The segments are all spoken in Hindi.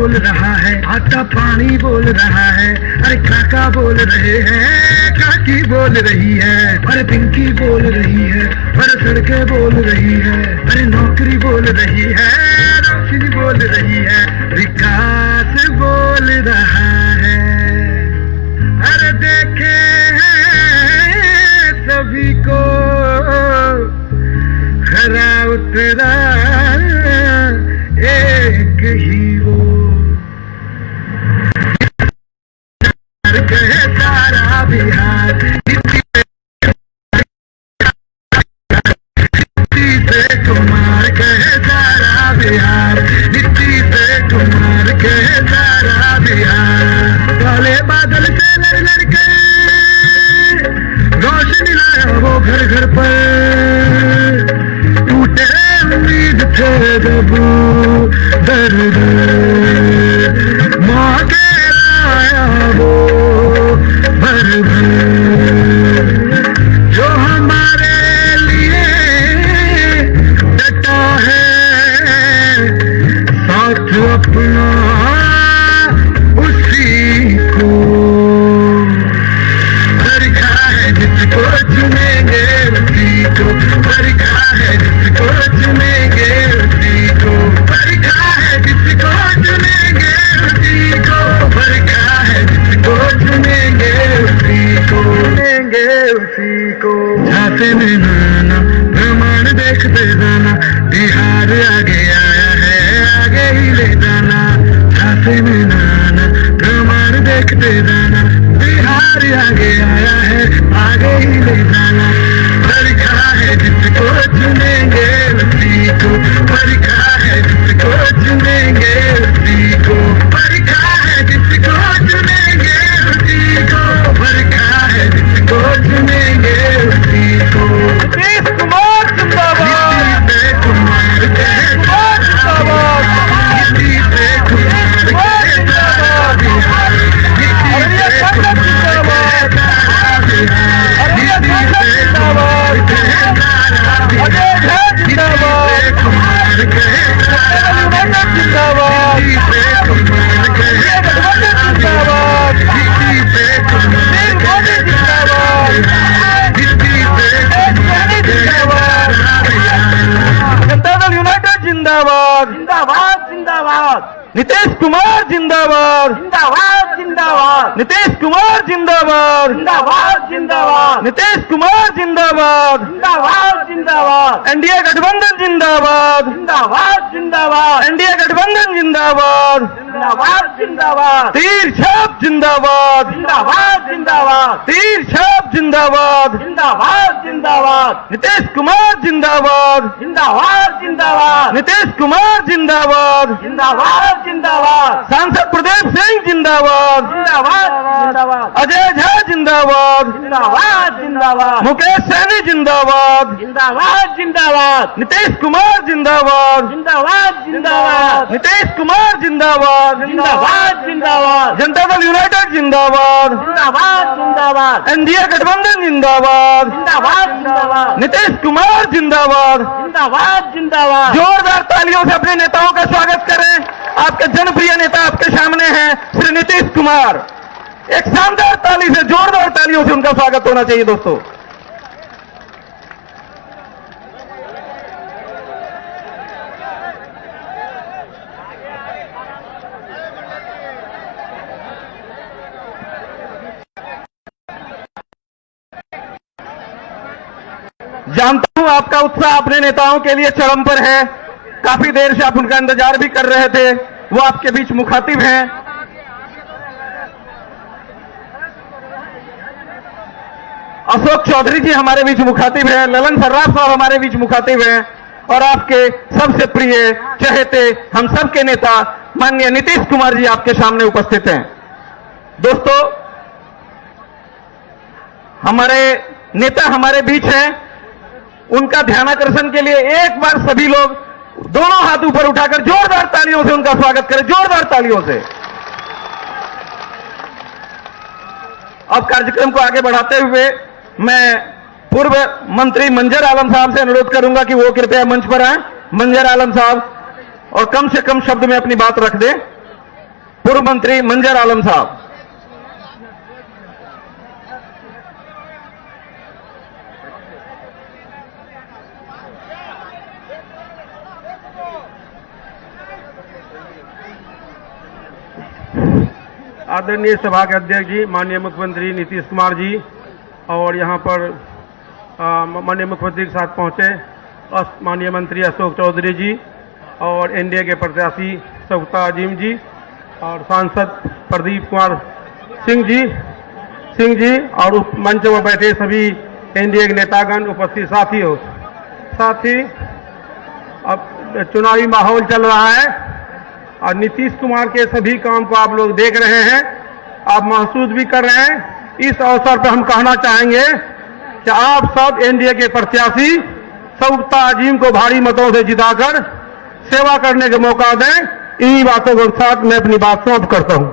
बोल रहा है, आटा पानी बोल रहा है, अरे काका बोल रहे हैं, काकी बोल रही है, अरे पिंकी बोल रही है, अरे सड़कें बोल रही है, अरे नौकरी बोल रही है, रोशनी बोल रही है, विकास बोल रहा है। अरे देखे हैं सभी को खरा उतरा एक ही वो, कहे सारा बिहार नीतीश कुमार, कहे सारा बिहार नीतीश कुमार, कहे सारा बिहार। काले बादल से लड़ लड़ के रोशनी लाया वो घर घर पर, टूटे उम्मीद थे जब दर्द मौके लाया वो भर भर, जो हमारे लिए डटा है साथ अपना उसी को, बरखा है जिसको चुनेंगे उसी को, बरखा है जिसको चुनेंगे उसी को, बरखा है जिसको चुनेंगे उसी को, बरखा है जिसको चुनेंगे उसी को, चुनेंगे उसी को। झांसे में नाना प्रमाण देखते जाना, बिहार आगे आया है आगे ही ले जाना, झांसे में नाना प्रमाण देखते जाना, बिहार आगे आया है आगे ही ले जाना, बरखा है जिसको चुनेंगे उसी को, बरखा है जिसको चुनेंगे उसी को, बरखा है जिसको चुनेंगे उसी को, बरखा है जिसको चुनेंगे उसी को। नीतीश कुमार जिंदाबाद, नीतीश कुमार जिंदाबाद, नीतीश कुमार जिंदाबाद, नीतीश कुमार जिंदाबाद, जिंदाबाद जिंदाबाद, नीतीश कुमार जिंदाबाद, जिंदाबाद जिंदाबाद, नीतीश कुमार जिंदाबाद, जिंदाबाद जिंदाबाद, नीतीश कुमार जिंदाबाद, जिंदाबाद जिंदाबाद, एनडीए गठबंधन जिंदाबाद, जिंदाबाद जिंदाबाद, एनडीए गठबंधन जिंदाबाद, जिंदाबाद जिंदाबाद, तीर छाप जिंदाबाद, जिंदाबाद जिंदाबाद, तीर छाप जिंदाबाद, जिंदाबाद जिंदाबाद, नीतीश कुमार जिंदाबाद, जिंदाबाद जिंदाबाद, नीतीश कुमार जिंदाबाद, जिंदाबाद जिंदाबाद, सांसद प्रदीप सिंह जिंदाबाद, जिंदाबाद जिंदाबाद, अजय झा जिंदाबाद, जिंदाबाद जिंदाबाद, मुकेश सैनी जिंदाबाद, जिंदाबाद जिंदाबाद, नीतीश कुमार जिंदाबाद, जिंदाबाद जिंदाबाद, नीतीश कुमार जिंदाबाद, जिंदाबाद जिंदाबाद, जनता दल यूनाइटेड जिंदाबाद, जिंदाबाद जिंदाबाद, एनडीए गठबंधन जिंदाबाद, जिंदाबाद जिंदाबाद, नीतीश कुमार जिंदाबाद, जिंदाबाद जिंदाबाद। जोरदार तालियों से अपने नेताओं का स्वागत करें। आपके जनप्रिय नेता आपके सामने हैं, श्री नीतीश कुमार। एक शानदार ताली से, जोरदार तालियों से उनका स्वागत होना चाहिए दोस्तों। जानता हूं आपका उत्साह अपने नेताओं के लिए चरम पर है। काफी देर से आप उनका इंतजार भी कर रहे थे। वो आपके बीच मुखातिब हैं। अशोक चौधरी जी हमारे बीच मुखातिब हैं, ललन सर्राफ साहब हमारे बीच मुखातिब हैं, और आपके सबसे प्रिय चहेते हम सबके नेता माननीय नीतीश कुमार जी आपके सामने उपस्थित हैं। दोस्तों, हमारे नेता हमारे बीच हैं। उनका ध्यानाकर्षण के लिए एक बार सभी लोग दोनों हाथ ऊपर उठाकर जोरदार तालियों से उनका स्वागत करें, जोरदार तालियों से। अब कार्यक्रम को आगे बढ़ाते हुए मैं पूर्व मंत्री मंजर आलम साहब से अनुरोध करूंगा कि वो कृपया मंच पर आए। मंजर आलम साहब, और कम से कम शब्द में अपनी बात रख दें। पूर्व मंत्री मंजर आलम साहब। आदरणीय सभा के अध्यक्ष जी, माननीय मुख्यमंत्री नीतीश कुमार जी, और यहाँ पर माननीय मुख्यमंत्री के साथ पहुँचे माननीय मंत्री अशोक चौधरी जी और एनडीए के प्रत्याशी सगुफ्ता आजिम जी और सांसद प्रदीप कुमार सिंह जी और मंच में बैठे सभी एनडीए के नेतागण, उपस्थित साथियों। साथ ही अब चुनावी माहौल चल रहा है और नीतीश कुमार के सभी काम को आप लोग देख रहे हैं, आप महसूस भी कर रहे हैं। इस अवसर पर हम कहना चाहेंगे कि आप सब एनडीए के प्रत्याशी सगुफ्ता आजिम को भारी मतों से जिताकर सेवा करने का मौका दें। इन्हीं बातों के साथ मैं अपनी बात समाप्त करता हूं।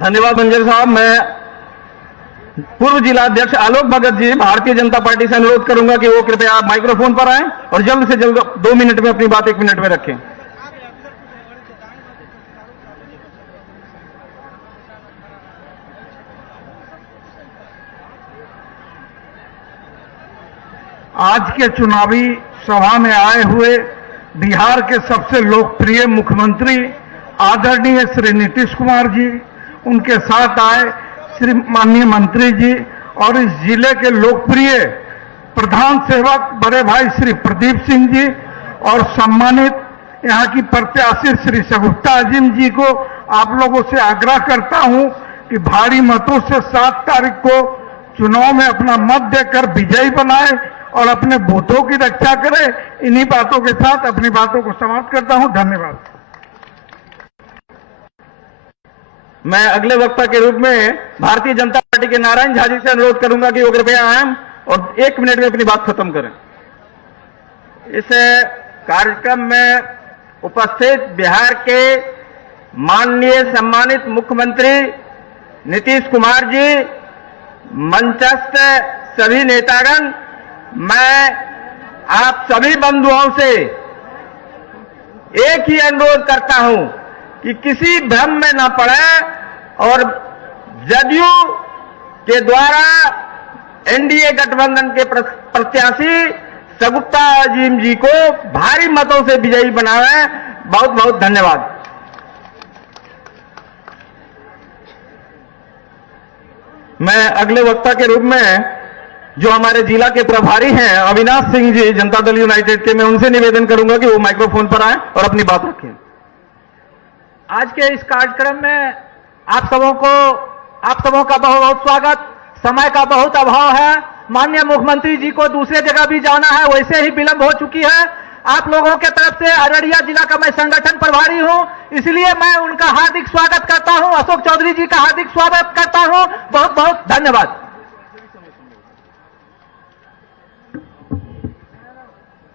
धन्यवाद मंजर साहब। मैं पूर्व जिला अध्यक्ष आलोक भगत जी भारतीय जनता पार्टी से अनुरोध करूंगा कि वो कृपया माइक्रोफोन पर आएं और जल्द से जल्द 2 मिनट में अपनी बात 1 मिनट में रखें। आज के चुनावी सभा में आए हुए बिहार के सबसे लोकप्रिय मुख्यमंत्री आदरणीय श्री नीतीश कुमार जी, उनके साथ आए श्री माननीय मंत्री जी और इस जिले के लोकप्रिय प्रधान सेवक बड़े भाई श्री प्रदीप सिंह जी और सम्मानित यहाँ की प्रत्याशी श्री सगुफ्ता आजिम जी को आप लोगों से आग्रह करता हूँ कि भारी मतों से 7 तारीख को चुनाव में अपना मत देकर विजयी बनाए और अपने वोटों की रक्षा करे। इन्हीं बातों के साथ अपनी बातों को समाप्त करता हूं। धन्यवाद। मैं अगले वक्ता के रूप में भारतीय जनता पार्टी के नारायण झा जी से अनुरोध करूंगा कि वो कृपया आएं और 1 मिनट में अपनी बात खत्म करें। इस कार्यक्रम में उपस्थित बिहार के माननीय सम्मानित मुख्यमंत्री नीतीश कुमार जी, मंचस्थ सभी नेतागण, मैं आप सभी बंधुओं से एक ही अनुरोध करता हूं कि किसी भ्रम में न पड़े और जदयू के द्वारा एनडीए गठबंधन के प्रत्याशी सगुफ्ता आजिम जी को भारी मतों से विजयी बनावे। बहुत बहुत धन्यवाद। मैं अगले वक्ता के रूप में जो हमारे जिला के प्रभारी हैं अविनाश सिंह जी जनता दल यूनाइटेड के, मैं उनसे निवेदन करूंगा कि वो माइक्रोफोन पर आएं और अपनी बात रखें। आज के इस कार्यक्रम में आप सबों का बहुत बहुत स्वागत। समय का बहुत अभाव है, माननीय मुख्यमंत्री जी को दूसरे जगह भी जाना है, वैसे ही विलंब हो चुकी है। आप लोगों के तरफ से अररिया जिला का मैं संगठन प्रभारी हूं, इसलिए मैं उनका हार्दिक स्वागत करता हूं। अशोक चौधरी जी का हार्दिक स्वागत करता हूं। बहुत बहुत धन्यवाद।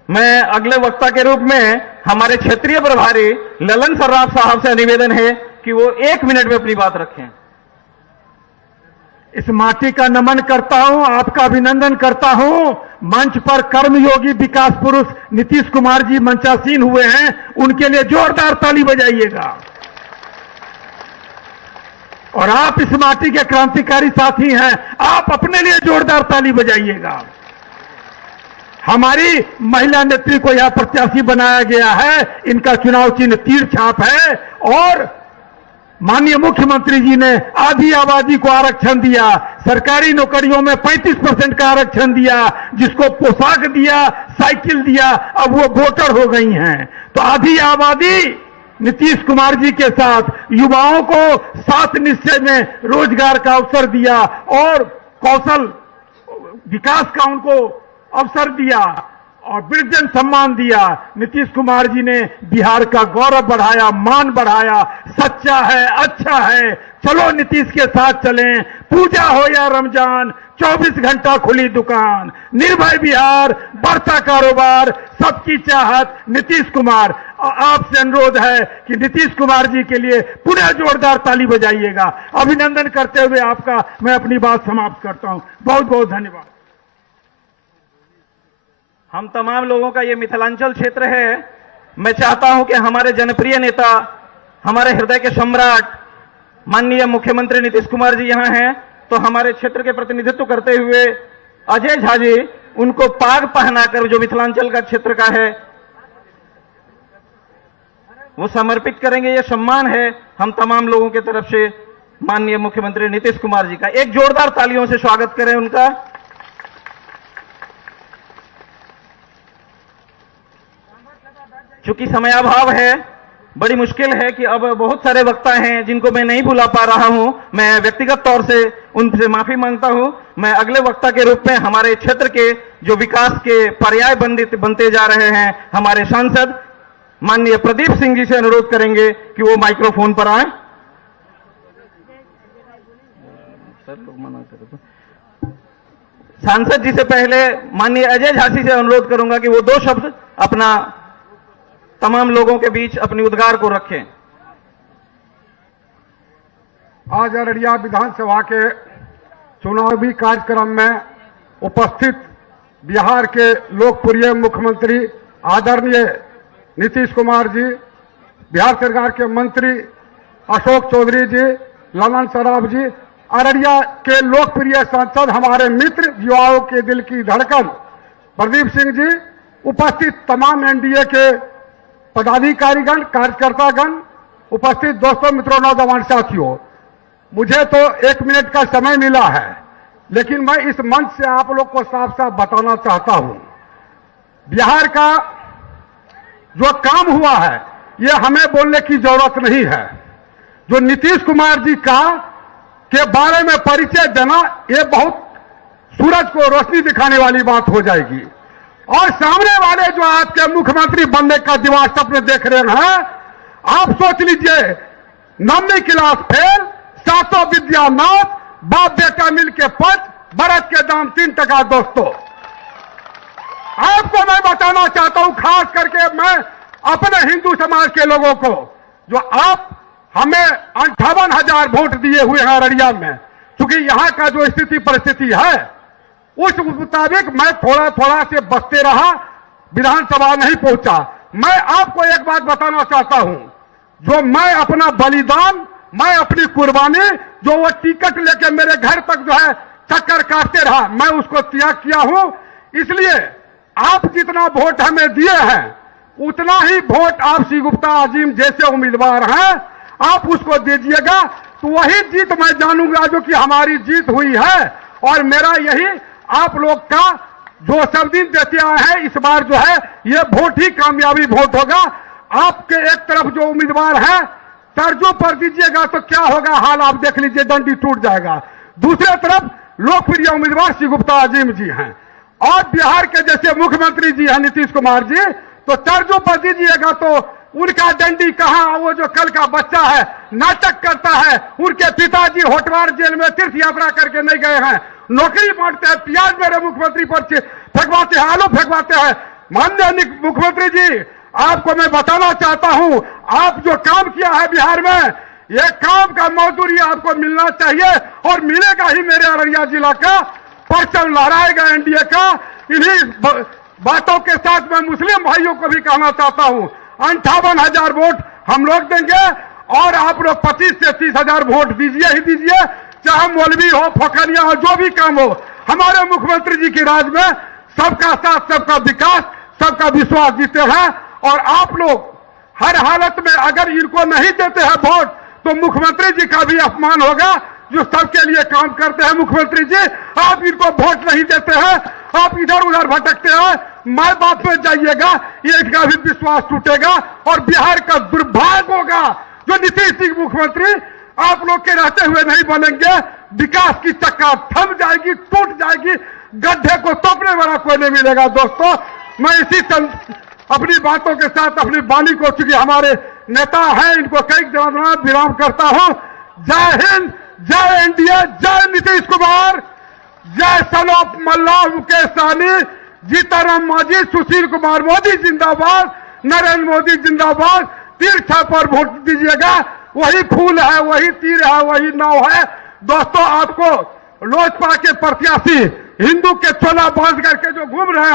मैं अगले वक्ता के रूप में हमारे क्षेत्रीय प्रभारी ललन सर्राफ साहब से निवेदन है कि वो 1 मिनट में अपनी बात रखें। इस माटी का नमन करता हूं, आपका अभिनंदन करता हूं। मंच पर कर्मयोगी विकास पुरुष नीतीश कुमार जी मंचासीन हुए हैं, उनके लिए जोरदार ताली बजाइएगा। और आप इस माटी के क्रांतिकारी साथी हैं, आप अपने लिए जोरदार ताली बजाइएगा। हमारी महिला नेत्री को यह प्रत्याशी बनाया गया है, इनका चुनाव चिन्ह तीर छाप है और माननीय मुख्यमंत्री जी ने आधी आबादी को आरक्षण दिया, सरकारी नौकरियों में 35% का आरक्षण दिया, जिसको पोशाक दिया, साइकिल दिया, अब वो वोटर हो गई हैं। तो आधी आबादी नीतीश कुमार जी के साथ युवाओं को 7 निश्चय में रोजगार का अवसर दिया और कौशल विकास का उनको अवसर दिया और वृद्धजन सम्मान दिया। नीतीश कुमार जी ने बिहार का गौरव बढ़ाया, मान बढ़ाया। सच्चा है, अच्छा है, चलो नीतीश के साथ चलें। पूजा हो या रमजान, 24 घंटा खुली दुकान, निर्भय बिहार, बढ़ता कारोबार, सबकी चाहत नीतीश कुमार। आपसे अनुरोध है कि नीतीश कुमार जी के लिए पुनः जोरदार ताली बजाइएगा। अभिनंदन करते हुए आपका मैं अपनी बात समाप्त करता हूं। बहुत बहुत धन्यवाद। हम तमाम लोगों का ये मिथिलांचल क्षेत्र है। मैं चाहता हूं कि हमारे जनप्रिय नेता हमारे हृदय के सम्राट माननीय मुख्यमंत्री नीतीश कुमार जी यहाँ हैं, तो हमारे क्षेत्र के प्रतिनिधित्व करते हुए अजय झा जी उनको पाग पहनाकर, जो मिथिलांचल का क्षेत्र का है, वो समर्पित करेंगे। ये सम्मान है हम तमाम लोगों की तरफ से माननीय मुख्यमंत्री नीतीश कुमार जी का। एक जोरदार तालियों से स्वागत करें उनका। चूंकि समयाभाव है, बड़ी मुश्किल है कि अब बहुत सारे वक्ता हैं जिनको मैं नहीं बुला पा रहा हूं। मैं व्यक्तिगत तौर से उनसे माफी मांगता हूं। मैं अगले वक्ता के रूप में हमारे क्षेत्र के जो विकास के पर्याय बनते जा रहे हैं, हमारे सांसद माननीय प्रदीप सिंह जी से अनुरोध करेंगे कि वो माइक्रोफोन पर आए। सांसद जी से पहले माननीय अजय झा जी से अनुरोध करूंगा कि वो 2 शब्द अपना तमाम लोगों के बीच अपनी उद्गार को रखें। आज अररिया विधानसभा के चुनावी कार्यक्रम में उपस्थित बिहार के लोकप्रिय मुख्यमंत्री आदरणीय नीतीश कुमार जी, बिहार सरकार के मंत्री अशोक चौधरी जी, ललन सराफ जी, अररिया के लोकप्रिय सांसद हमारे मित्र, युवाओं के दिल की धड़कन प्रदीप सिंह जी, उपस्थित तमाम एनडीए के पदाधिकारीगण, कार्यकर्तागण, उपस्थित दोस्तों, मित्रों, नौजवान साथियों, मुझे तो 1 मिनट का समय मिला है, लेकिन मैं इस मंच से आप लोग को साफ साफ बताना चाहता हूं, बिहार का जो काम हुआ है ये हमें बोलने की जरूरत नहीं है। जो नीतीश कुमार जी का के बारे में परिचय देना, ये बहुत सूरज को रोशनी दिखाने वाली बात हो जाएगी। और सामने वाले जो आपके मुख्यमंत्री बनने का दिवा सपने देख रहे हैं, आप सोच लीजिए, 9वीं क्लास फेल, 7 विद्यानाथ, बाप बेटा मिल के 5, बरस के दाम 3 टका। दोस्तों, आपको मैं बताना चाहता हूं, खास करके मैं अपने हिंदू समाज के लोगों को, जो आप हमें 58,000 वोट दिए हुए हैं अररिया में, क्योंकि यहां का जो स्थिति परिस्थिति है उस मुताबिक मैं थोड़ा थोड़ा से बचते रहा, विधानसभा नहीं पहुंचा। मैं आपको एक बात बताना चाहता हूं, जो मैं अपना बलिदान, मैं अपनी कुर्बानी, जो वो टिकट लेके मेरे घर तक जो है चक्कर काटते रहा, मैं उसको त्याग किया हूं। इसलिए आप जितना वोट हमें दिए हैं, उतना ही वोट आप श्री गुप्ता आजिम जैसे उम्मीदवार हैं, आप उसको दीजिएगा, तो वही जीत मैं जानूंगा जो कि हमारी जीत हुई है। और मेरा यही आप लोग का जो सब दिन देते आए हैं, इस बार जो है ये वोट ही कामयाबी वोट होगा। आपके एक तरफ जो उम्मीदवार है तर्जों पर दीजिएगा तो क्या होगा हाल आप देख लीजिए, डंडी टूट जाएगा। दूसरे तरफ लोकप्रिय उम्मीदवार श्री गुप्ता आजिम जी हैं और बिहार के जैसे मुख्यमंत्री जी हैं नीतीश कुमार जी, तो तर्जों पर दीजिएगा तो उनका डंडी कहां, वो जो कल का बच्चा है नाटक करता है, उनके पिताजी होटवार जेल में तीर्थ यात्रा करके नहीं गए हैं, नौकरी बांटते हैं, प्याज मेरे मुख्यमंत्री पर फेंकवाते हैं, आलू फेंकवाते हैं। माननीय मुख्यमंत्री जी, आपको मैं बताना चाहता हूं, आप जो काम किया है बिहार में, ये काम का मजदूरी आपको मिलना चाहिए और मिलेगा ही। मेरे अररिया जिला का परचम लहराएगा एनडीए का। इन्हीं बातों के साथ मैं मुस्लिम भाइयों को भी कहना चाहता हूं, 58,000 वोट हम लोग देंगे और आप लोग 25 से 30,000 वोट दीजिए ही दीजिए, चाहे मौलवी हो, फकरिया हो, जो भी काम हो। हमारे मुख्यमंत्री जी की राज में सबका साथ, सबका विकास, सबका विश्वास जीते हैं। और आप लोग हर हालत में अगर इनको नहीं देते हैं वोट, तो मुख्यमंत्री जी का भी अपमान होगा जो सबके लिए काम करते हैं। मुख्यमंत्री जी, आप इनको वोट नहीं देते हैं, आप इधर उधर भटकते हैं, माय बाप में जाइएगा, ये इनका भी विश्वास टूटेगा और बिहार का दुर्भाग्य होगा जो नीतीश सिंह मुख्यमंत्री आप लोग के रहते हुए नहीं बनेंगे। विकास की चक्का थम जाएगी, टूट जाएगी, गड्ढे को तोपने वाला कोई नहीं मिलेगा। दोस्तों, मैं इसी अपनी बातों के साथ अपनी वाणी को, चूंकि हमारे नेता हैं, इनको कई धन्यवाद विराम करता हूं। जय हिंद, जय एनडीए, जय नीतीश कुमार, जय सनोप मल्लाह, मुकेश सहनी, जीताराम मांझी, सुशील कुमार मोदी जिंदाबाद, नरेंद्र मोदी जिंदाबाद। तीर छाप पर वोट दीजिएगा, वही फूल है, वही तीर है, वही नाव है। दोस्तों, आपको लोजपा के प्रत्याशी हिंदू के चोला बांध करके जो घूम रहे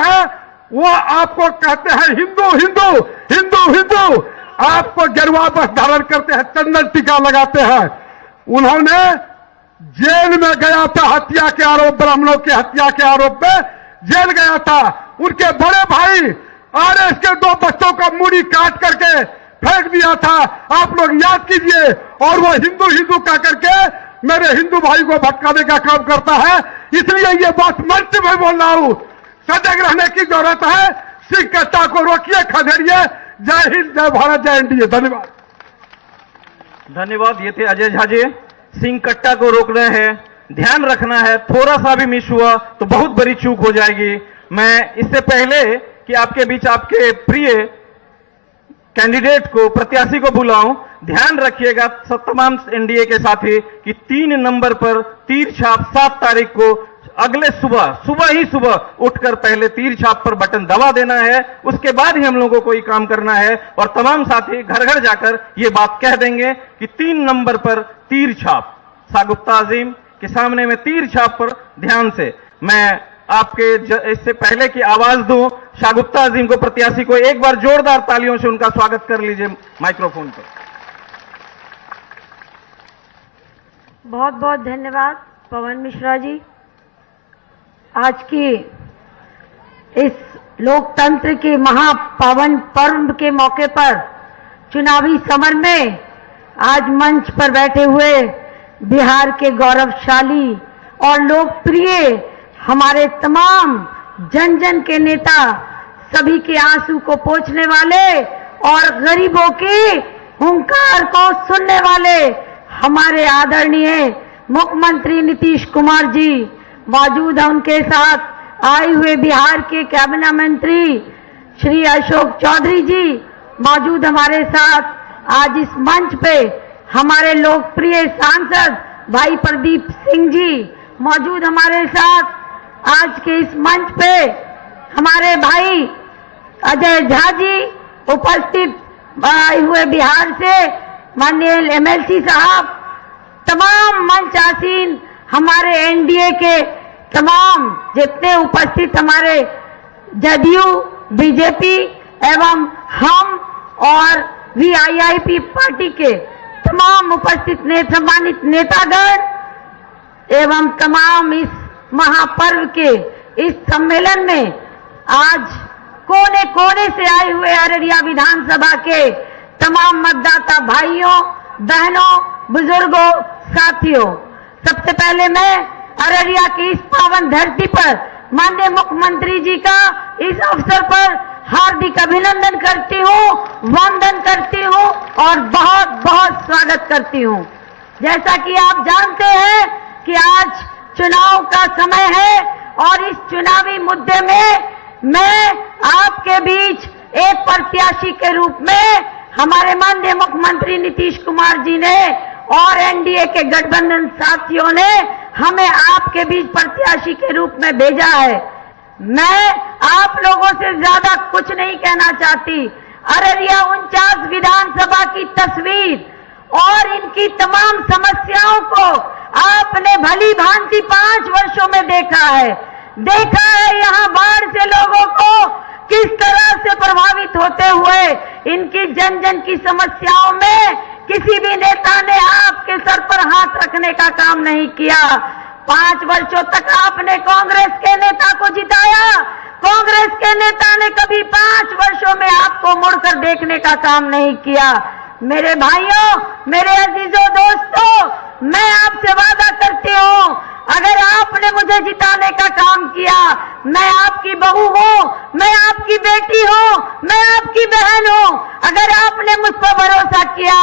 हैं वो आपको कहते हैं हिंदू हिंदू हिंदू हिंदू। आपको गेरुआ वस्त्र धारण करते हैं, चंदन टीका लगाते हैं। उन्होंने जेल में गया था हत्या के आरोप, ब्राह्मणों की हत्या के आरोप में जेल गया था। उनके बड़े भाई आरएस के 2 बच्चों का मूड़ी काट करके फेंक दिया था, आप लोग याद कीजिए। और वो हिंदू हिंदू कह करके मेरे हिंदू भाई को भटकाने का काम करता है। इसलिए ये बात मंच में बोल रहा हूं, सजग रहने की जरूरत है। सिंह कट्टा को रोकिए, खदेड़िए। जय हिंद, जय भारत, जय एनडीए। धन्यवाद। धन्यवाद। ये थे अजय झा जी। सिंह कट्टा को रोकना है, ध्यान रखना है, थोड़ा सा भी मिस हुआ तो बहुत बड़ी चूक हो जाएगी। मैं इससे पहले कि आपके बीच आपके प्रिय कैंडिडेट को, प्रत्याशी को बुलाऊं, ध्यान रखिएगा तमाम एनडीए के साथी कि 3 नंबर पर तीर छाप 7 तारीख को अगले सुबह उठकर पहले तीर छाप पर बटन दबा देना है। उसके बाद ही हम लोगों को कोई काम करना है और तमाम साथी घर घर जाकर ये बात कह देंगे कि 3 नंबर पर तीर छाप, शागुफ्ता अजीम के सामने में तीर छाप पर ध्यान से। मैं आपके इससे पहले की आवाज दूं शागुफ्ता अजीम को, प्रत्याशी को, एक बार जोरदार तालियों से उनका स्वागत कर लीजिए माइक्रोफोन पर। बहुत बहुत धन्यवाद पवन मिश्रा जी। आज की इस लोकतंत्र के महापावन पर्व के मौके पर चुनावी समर में आज मंच पर बैठे हुए बिहार के गौरवशाली और लोकप्रिय हमारे तमाम जन जन के नेता, सभी के आंसू को पोंछने वाले और गरीबों की हुंकार को सुनने वाले हमारे आदरणीय मुख्यमंत्री नीतीश कुमार जी मौजूद हैं। उनके साथ आए हुए बिहार के कैबिनेट मंत्री श्री अशोक चौधरी जी मौजूद हमारे साथ। आज इस मंच पे हमारे लोकप्रिय सांसद भाई प्रदीप सिंह जी मौजूद हमारे साथ। आज के इस मंच पे हमारे भाई अजय झा जी उपस्थित आए हुए बिहार से, माननीय एमएलसी साहब, तमाम मंच आसीन हमारे एनडीए के तमाम जितने उपस्थित हमारे जदयू, बीजेपी एवं हम और वीआईआईपी पार्टी के तमाम उपस्थित सम्मानित नेतागण एवं तमाम इस महापर्व के इस सम्मेलन में आज कोने कोने से आए हुए अररिया विधानसभा के तमाम मतदाता भाइयों, बहनों, बुजुर्गों, साथियों, सबसे पहले मैं अररिया की इस पावन धरती पर माननीय मुख्यमंत्री जी का इस अवसर पर हार्दिक अभिनंदन करती हूँ, वंदन करती हूँ और बहुत बहुत स्वागत करती हूँ। जैसा कि आप जानते हैं कि आज चुनाव का समय है और इस चुनावी मुद्दे में मैं आपके बीच एक प्रत्याशी के रूप में हमारे माननीय मुख्यमंत्री नीतीश कुमार जी ने और एनडीए के गठबंधन साथियों ने हमें आपके बीच प्रत्याशी के रूप में भेजा है। मैं आप लोगों से ज्यादा कुछ नहीं कहना चाहती। अररिया 49 विधानसभा की तस्वीर और इनकी तमाम समस्याओं को आपने भली भांति 5 वर्षों में देखा है। यहाँ बाढ़ से लोगों को किस तरह से प्रभावित होते हुए इनकी जन जन की समस्याओं में किसी भी नेता ने आपके सर पर हाथ रखने का काम नहीं किया। 5 वर्षों तक आपने कांग्रेस के नेता को जिताया। कांग्रेस के नेता ने कभी 5 वर्षों में आपको मुड़कर देखने का काम नहीं किया। मेरे भाइयों, मेरे अजीजों, दोस्तों, मैं आपसे वादा करती हूँ, अगर आपने मुझे जिताने का काम किया, मैं आपकी बहू हूँ, मैं आपकी बेटी हूँ, मैं आपकी बहन हूँ। अगर आपने मुझ पर भरोसा किया,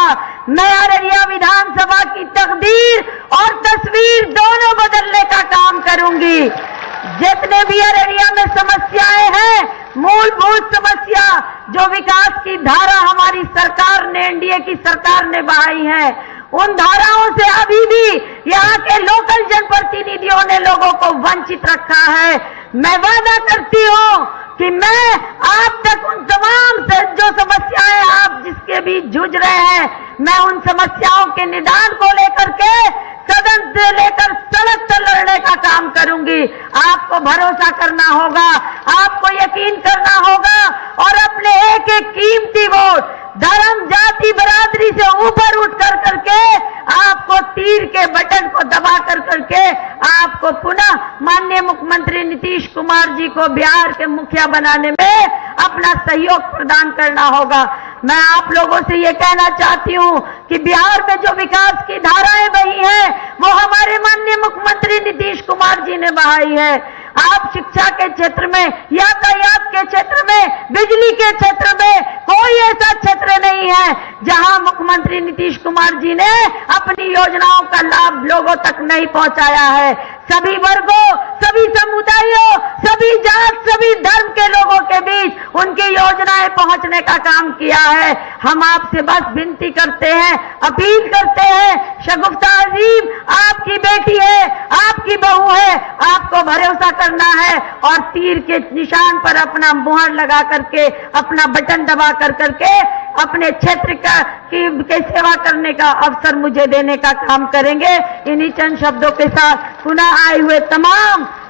मैं अररिया विधानसभा की तकदीर और तस्वीर दोनों बदलने का काम करूंगी। जितने भी अररिया में समस्याएं हैं, मूलभूत समस्या जो विकास की धारा हमारी सरकार ने, एनडीए की सरकार ने बहाई है, उन धाराओं से अभी भी यहाँ के लोकल जनप्रतिनिधियों ने लोगों को वंचित रखा है। मैं वादा करती हूँ कि मैं आप तक उन तमाम जो समस्याएं आप जिसके बीच जूझ रहे हैं, मैं उन समस्याओं के निदान को लेकर के सदन से लेकर सड़क तक लड़ने का काम करूंगी। आपको भरोसा करना होगा, आपको यकीन करना होगा और अपने एक एक कीमती वोट धर्म, से ऊपर उठ करके आपको तीर के बटन को दबा करके आपको पुनः माननीय मुख्यमंत्री नीतीश कुमार जी को बिहार के मुखिया बनाने में अपना सहयोग प्रदान करना होगा। मैं आप लोगों से ये कहना चाहती हूँ कि बिहार में जो विकास की धाराएं बही हैं वो हमारे माननीय मुख्यमंत्री नीतीश कुमार जी ने बहाई है। आप शिक्षा के क्षेत्र में, यातायात के क्षेत्र में, बिजली के क्षेत्र में कोई ऐसा क्षेत्र नहीं है जहां मुख्यमंत्री नीतीश कुमार जी ने अपनी योजनाओं का लाभ लोगों तक नहीं पहुंचाया है। सभी वर्गों, सभी समुदायों, सभी जात, सभी धर्म के लोगों के बीच उनकी योजनाएं पहुंचने का काम किया है। हम आपसे बस विनती करते हैं, अपील करते हैं, शगुफ्ता अजीम आपकी बेटी है, आपकी बहू है, आपको भरोसा करना है और तीर के निशान पर अपना मुहर लगा करके, अपना बटन दबा करके अपने क्षेत्र की सेवा करने का अवसर मुझे देने का काम करेंगे। इन्हीं चंद शब्दों के साथ पुनः आए हुए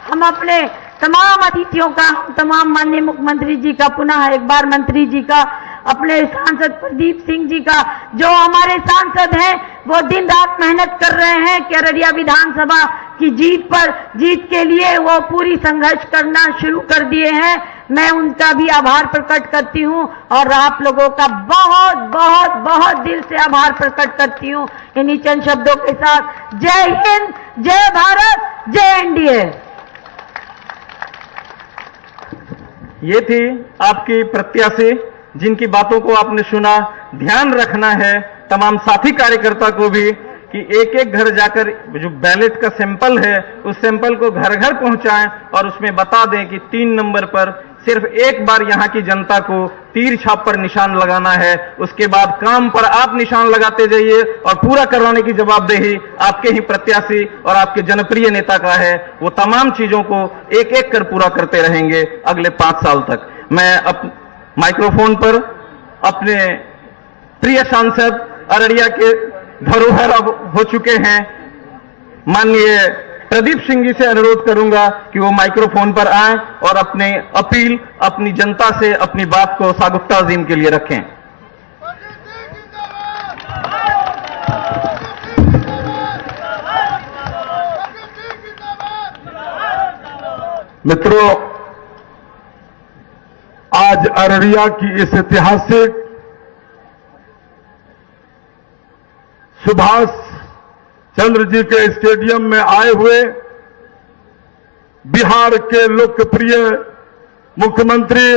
हम अपने तमाम अतिथियों का, तमाम माननीय मुख्यमंत्री जी का, पुनः एक बार मंत्री जी का, अपने सांसद प्रदीप सिंह जी का, जो हमारे सांसद हैं वो दिन रात मेहनत कर रहे हैं कि अररिया विधानसभा की जीत के लिए वो पूरी संघर्ष करना शुरू कर दिए हैं। मैं उनका भी आभार प्रकट करती हूं और आप लोगों का बहुत बहुत बहुत दिल से आभार प्रकट करती हूं। इन्हीं चंद शब्दों के साथ जय हिंद, जय भारत, जय एनडीए। ये थी आपकी प्रत्याशी जिनकी बातों को आपने सुना। ध्यान रखना है तमाम साथी कार्यकर्ता को भी कि एक एक घर जाकर जो बैलेट का सैंपल है उस सैंपल को घर घर पहुंचाएं और उसमें बता दें कि 3 नंबर पर सिर्फ एक बार यहां की जनता को तीर छाप पर निशान लगाना है। उसके बाद काम पर आप निशान लगाते जाइए और पूरा करवाने की जवाबदेही आपके ही प्रत्याशी और आपके जनप्रिय नेता का है। वो तमाम चीजों को एक एक कर पूरा करते रहेंगे अगले 5 साल तक। मैं माइक्रोफोन पर अपने प्रिय सांसद अररिया के धरोहर हो चुके हैं माननीय प्रदीप सिंह जी से अनुरोध करूंगा कि वो माइक्रोफोन पर आएं और अपने अपील अपनी जनता से अपनी बात को सागुफ्ता अजीम के लिए रखें। मित्रों, आज अररिया की इस ऐतिहासिक सुभाष चंद्र जी के स्टेडियम में आए हुए बिहार के लोकप्रिय मुख्यमंत्री,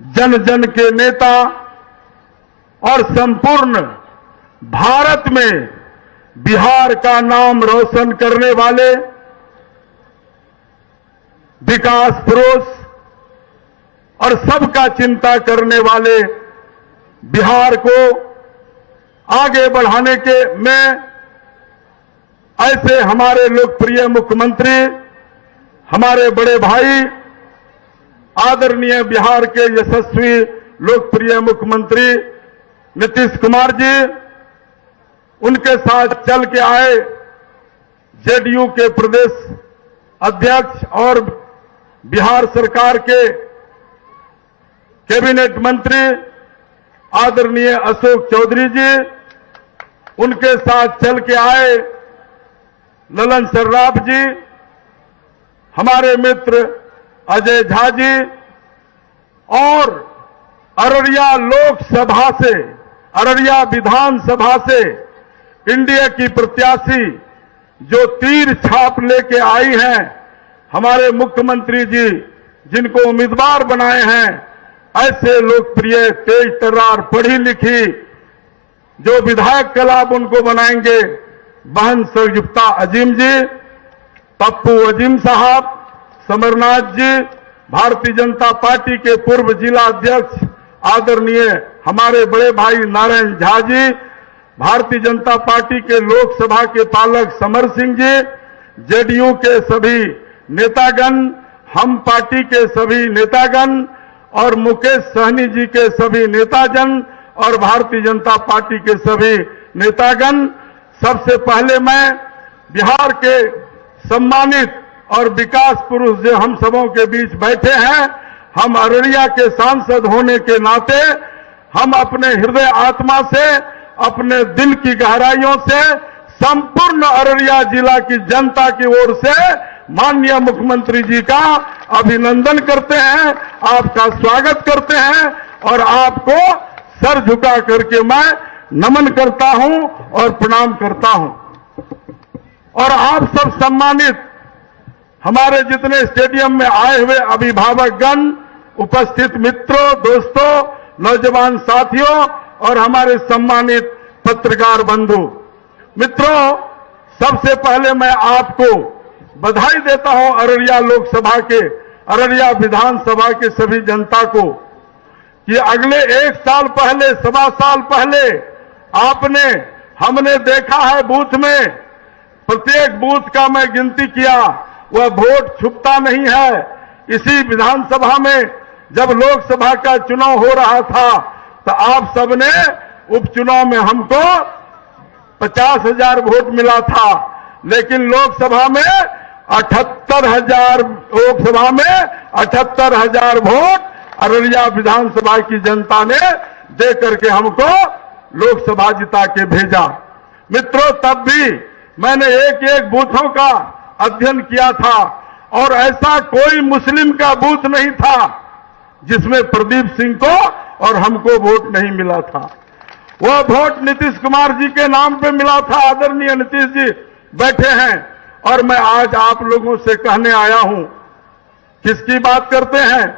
जन जन के नेता और संपूर्ण भारत में बिहार का नाम रोशन करने वाले विकास पुरुष और सबका चिंता करने वाले बिहार को आगे बढ़ाने के में ऐसे हमारे लोकप्रिय मुख्यमंत्री, हमारे बड़े भाई, आदरणीय बिहार के यशस्वी लोकप्रिय मुख्यमंत्री नीतीश कुमार जी, उनके साथ चल के आए जेडीयू के प्रदेश अध्यक्ष और बिहार सरकार के कैबिनेट मंत्री आदरणीय अशोक चौधरी जी, उनके साथ चल के आए ललन सर्राफ जी, हमारे मित्र अजय झा जी और अररिया लोकसभा से, अररिया विधानसभा से इंडिया की प्रत्याशी जो तीर छाप लेके आई हैं, हमारे मुख्यमंत्री जी जिनको उम्मीदवार बनाए हैं, ऐसे लोकप्रिय, तेज तर्रार, पढ़ी लिखी जो विधायक का लाभ उनको बनाएंगे, बहन शगुफ्ता अजीम जी, पप्पू अजीम साहब, समरनाथ जी, भारतीय जनता पार्टी के पूर्व जिला अध्यक्ष आदरणीय हमारे बड़े भाई नारायण झा जी, भारतीय जनता पार्टी के लोकसभा के पालक समर सिंह जी, जेडीयू के सभी नेतागण, हम पार्टी के सभी नेतागण और मुकेश सहनी जी के सभी नेतागण और भारतीय जनता पार्टी के सभी नेतागण, सबसे पहले मैं बिहार के सम्मानित और विकास पुरुष जो हम सबों के बीच बैठे हैं, हम अररिया के सांसद होने के नाते हम अपने हृदय आत्मा से अपने दिल की गहराइयों से संपूर्ण अररिया जिला की जनता की ओर से माननीय मुख्यमंत्री जी का अभिनंदन करते हैं, आपका स्वागत करते हैं और आपको सर झुका करके मैं नमन करता हूं और प्रणाम करता हूं। और आप सब सम्मानित हमारे जितने स्टेडियम में आए हुए अभिभावकगण, उपस्थित मित्रों, दोस्तों, नौजवान साथियों और हमारे सम्मानित पत्रकार बंधु मित्रों, सबसे पहले मैं आपको बधाई देता हूं अररिया लोकसभा के, अररिया विधानसभा के सभी जनता को कि अगले 1 साल पहले, 1.25 साल पहले हमने देखा है बूथ में, प्रत्येक बूथ का मैं गिनती किया, वह वोट छुपता नहीं है। इसी विधानसभा में जब लोकसभा का चुनाव हो रहा था तो आप सबने उपचुनाव में हमको 50,000 वोट मिला था, लेकिन लोकसभा में 78,000 वोट अररिया विधानसभा की जनता ने दे करके हमको लोकसभा जिता के भेजा। मित्रों, तब भी मैंने एक एक बूथों का अध्ययन किया था और ऐसा कोई मुस्लिम का बूथ नहीं था जिसमें प्रदीप सिंह को और हमको वोट नहीं मिला था। वह वोट नीतीश कुमार जी के नाम पे मिला था। आदरणीय नीतीश जी बैठे हैं और मैं आज आप लोगों से कहने आया हूं, किसकी बात करते हैं?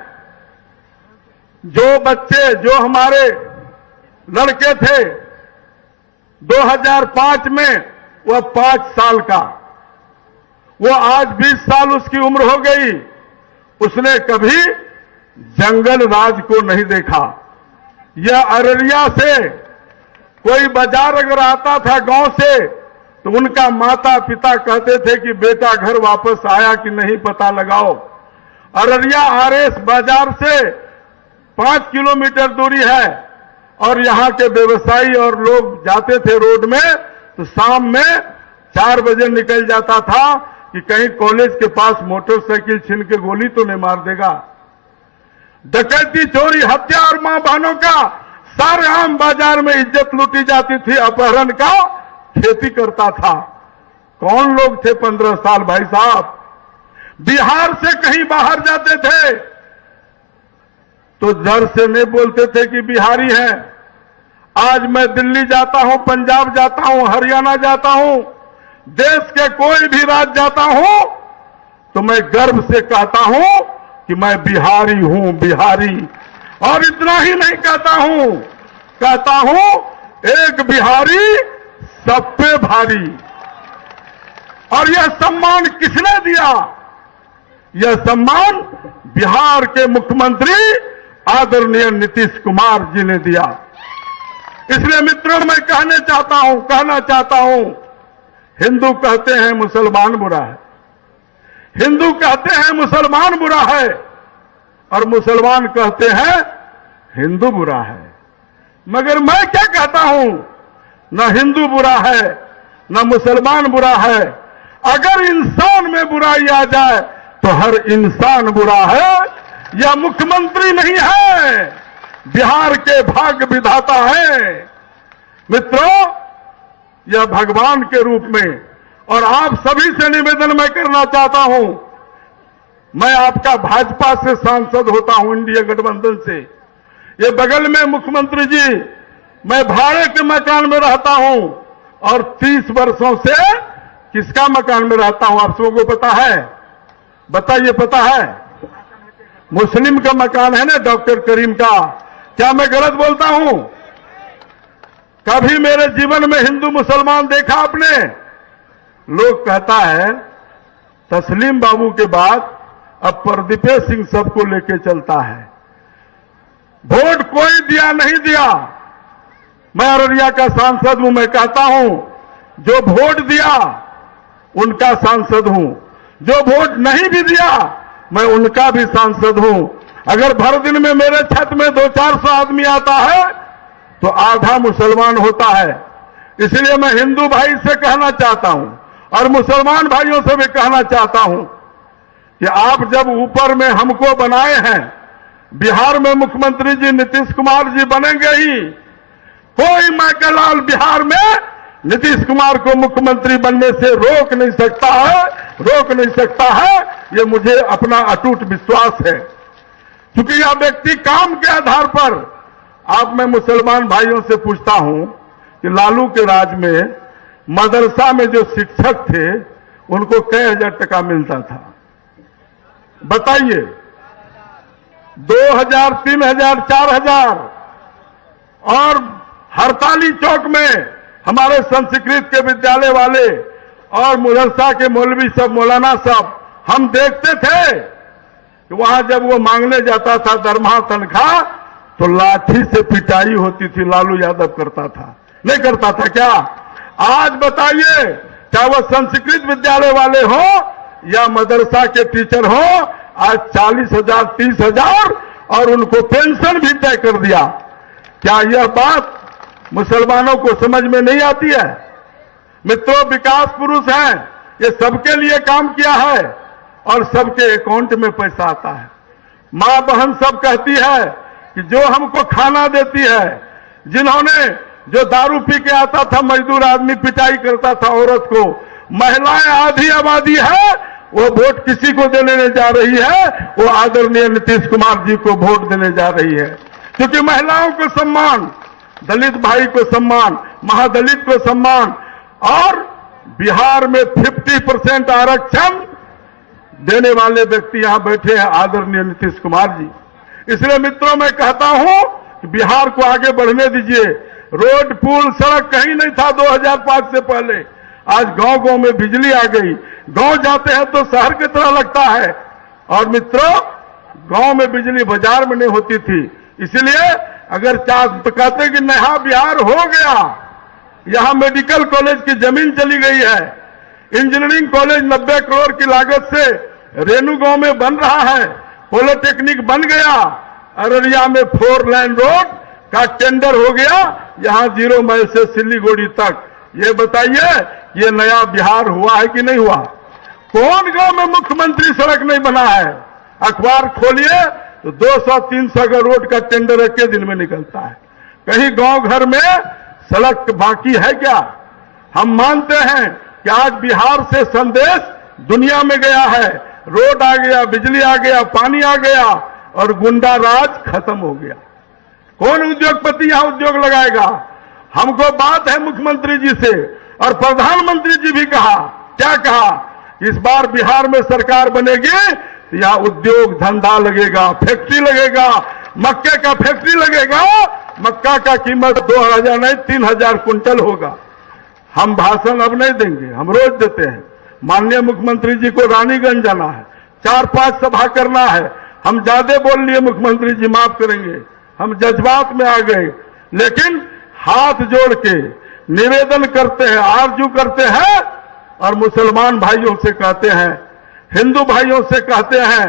जो बच्चे, जो हमारे लड़के थे 2005 में, वह 5 साल का, वो आज 20 साल उसकी उम्र हो गई, उसने कभी जंगल राज को नहीं देखा। यह अररिया से कोई बाजार अगर आता था गांव से तो उनका माता पिता कहते थे कि बेटा घर वापस आया कि नहीं पता लगाओ। अररिया आरएस बाजार से 5 किलोमीटर दूरी है और यहां के व्यवसायी और लोग जाते थे रोड में तो शाम में 4 बजे निकल जाता था कि कहीं कॉलेज के पास मोटरसाइकिल छीन के गोली तो नहीं मार देगा। डकैती, चोरी, हत्या और मां बहनों का सारे आम बाजार में इज्जत लूटी जाती थी। अपहरण का खेती करता था। कौन लोग थे 15 साल भाई साहब? बिहार से कहीं बाहर जाते थे तो डर से नहीं बोलते थे कि बिहारी हैं। आज मैं दिल्ली जाता हूं, पंजाब जाता हूं, हरियाणा जाता हूं, देश के कोई भी राज्य जाता हूं तो मैं गर्व से कहता हूं कि मैं बिहारी हूं, बिहारी। और इतना ही नहीं कहता हूं एक बिहारी सब पे भारी। और यह सम्मान किसने दिया? यह सम्मान बिहार के मुख्यमंत्री आदरणीय नीतीश कुमार जी ने दिया। इसलिए मित्रों, मैं कहना चाहता हूं, हिंदू कहते हैं मुसलमान बुरा है, हिंदू कहते हैं मुसलमान बुरा है और मुसलमान कहते हैं हिंदू बुरा है। मगर मैं क्या कहता हूं? न हिंदू बुरा है, न मुसलमान बुरा है। अगर इंसान में बुराई आ जाए तो हर इंसान बुरा है। यह मुख्यमंत्री नहीं है, बिहार के भाग्य विधाता है। मित्रों, यह भगवान के रूप में, और आप सभी से निवेदन मैं करना चाहता हूं, मैं आपका भाजपा से सांसद होता हूं, इंडिया गठबंधन से। ये बगल में मुख्यमंत्री जी, मैं भाड़े के मकान में रहता हूं और 30 वर्षों से किसका मकान में रहता हूं आप सबको पता है? बताइए, पता है? मुस्लिम का मकान है ना, डॉक्टर करीम का। क्या मैं गलत बोलता हूं? कभी मेरे जीवन में हिंदू मुसलमान देखा आपने? लोग कहता है तस्लीम बाबू के बाद अब प्रदीपेश सिंह सबको लेके चलता है। वोट कोई दिया नहीं दिया, मैं अररिया का सांसद हूं। मैं कहता हूं जो वोट दिया उनका सांसद हूं, जो वोट नहीं भी दिया मैं उनका भी सांसद हूं। अगर भर दिन में मेरे छत में 200-400 आदमी आता है तो आधा मुसलमान होता है। इसलिए मैं हिंदू भाई से कहना चाहता हूं और मुसलमान भाइयों से भी कहना चाहता हूं कि आप जब ऊपर में हमको बनाए हैं, बिहार में मुख्यमंत्री जी नीतीश कुमार जी बनेंगे ही, कोई माखनलाल बिहार में नीतीश कुमार को मुख्यमंत्री बनने से रोक नहीं सकता है, ये मुझे अपना अटूट विश्वास है। क्योंकि यह व्यक्ति काम के आधार पर, आप मैं मुसलमान भाइयों से पूछता हूं कि लालू के राज में मदरसा में जो शिक्षक थे उनको कई हजार टका मिलता था, बताइए? 2000, 3000, 4000। और हड़ताली चौक में हमारे संस्कृत के विद्यालय वाले और मदरसा के मौलवी सब, मौलाना सब, हम देखते थे कि वहां जब वो मांगने जाता था दरमाहा तनख्वाह तो लाठी से पिटाई होती थी। लालू यादव करता था, नहीं करता था क्या? आज बताइए, चाहे वो संस्कृत विद्यालय वाले हो या मदरसा के टीचर हो, आज 40,000, 30,000 और उनको पेंशन भी तय कर दिया। क्या यह बात मुसलमानों को समझ में नहीं आती है? मित्रों, विकास पुरुष हैं, ये सबके लिए काम किया है और सबके अकाउंट में पैसा आता है। मां बहन सब कहती है कि जो हमको खाना देती है, जिन्होंने, जो दारू पी के आता था मजदूर आदमी पिटाई करता था औरत को, महिलाएं आधी आबादी है, वो वोट किसी को देने जा रही है? वो आदरणीय नीतीश कुमार जी को वोट देने जा रही है। क्योंकि महिलाओं को सम्मान, दलित भाई को सम्मान, महादलित को सम्मान, और बिहार में 50% आरक्षण देने वाले व्यक्ति यहां बैठे हैं, आदरणीय नीतीश कुमार जी। इसलिए मित्रों, मैं कहता हूं कि बिहार को आगे बढ़ने दीजिए। रोड, पुल, सड़क कहीं नहीं था 2005 से पहले। आज गांव-गांव में बिजली आ गई। गांव जाते हैं तो शहर की तरह लगता है। और मित्रों, गांव में बिजली बाजार में नहीं होती थी। इसलिए अगर कहते कि नया बिहार हो गया, यहां मेडिकल कॉलेज की जमीन चली गई है, इंजीनियरिंग कॉलेज 90 करोड़ की लागत से रेणु गांव में बन रहा है, पॉलिटेक्निक बन गया, अररिया में 4 लाइन रोड का टेंडर हो गया, यहां 0 माइल से सिलीगुड़ी तक। ये बताइए, ये नया बिहार हुआ है कि नहीं हुआ? कौन गांव में मुख्यमंत्री सड़क नहीं बना है? अखबार खोलिए तो 200-300 का रोड का टेंडर एक के दिन में निकलता है। कहीं गांव घर में सड़क बाकी है क्या? हम मानते हैं कि आज बिहार से संदेश दुनिया में गया है। रोड आ गया, बिजली आ गया, पानी आ गया और गुंडा राज खत्म हो गया। कौन उद्योगपति यहां उद्योग लगाएगा? हमको बात है मुख्यमंत्री जी से, और प्रधानमंत्री जी भी कहा, क्या कहा? इस बार बिहार में सरकार बनेगी तो यहां उद्योग धंधा लगेगा, फैक्ट्री लगेगा, मक्के का फैक्ट्री लगेगा। मक्का का कीमत 2000 नहीं 3000 कुंटल होगा। हम भाषण अब नहीं देंगे, हम रोज देते हैं। माननीय मुख्यमंत्री जी को रानीगंज जाना है, 4-5 सभा करना है। हम ज्यादा बोल लिए, मुख्यमंत्री जी माफ करेंगे, हम जज्बात में आ गए। लेकिन हाथ जोड़ के निवेदन करते हैं, आरजू करते हैं, और मुसलमान भाइयों से कहते हैं, हिंदू भाइयों से कहते हैं,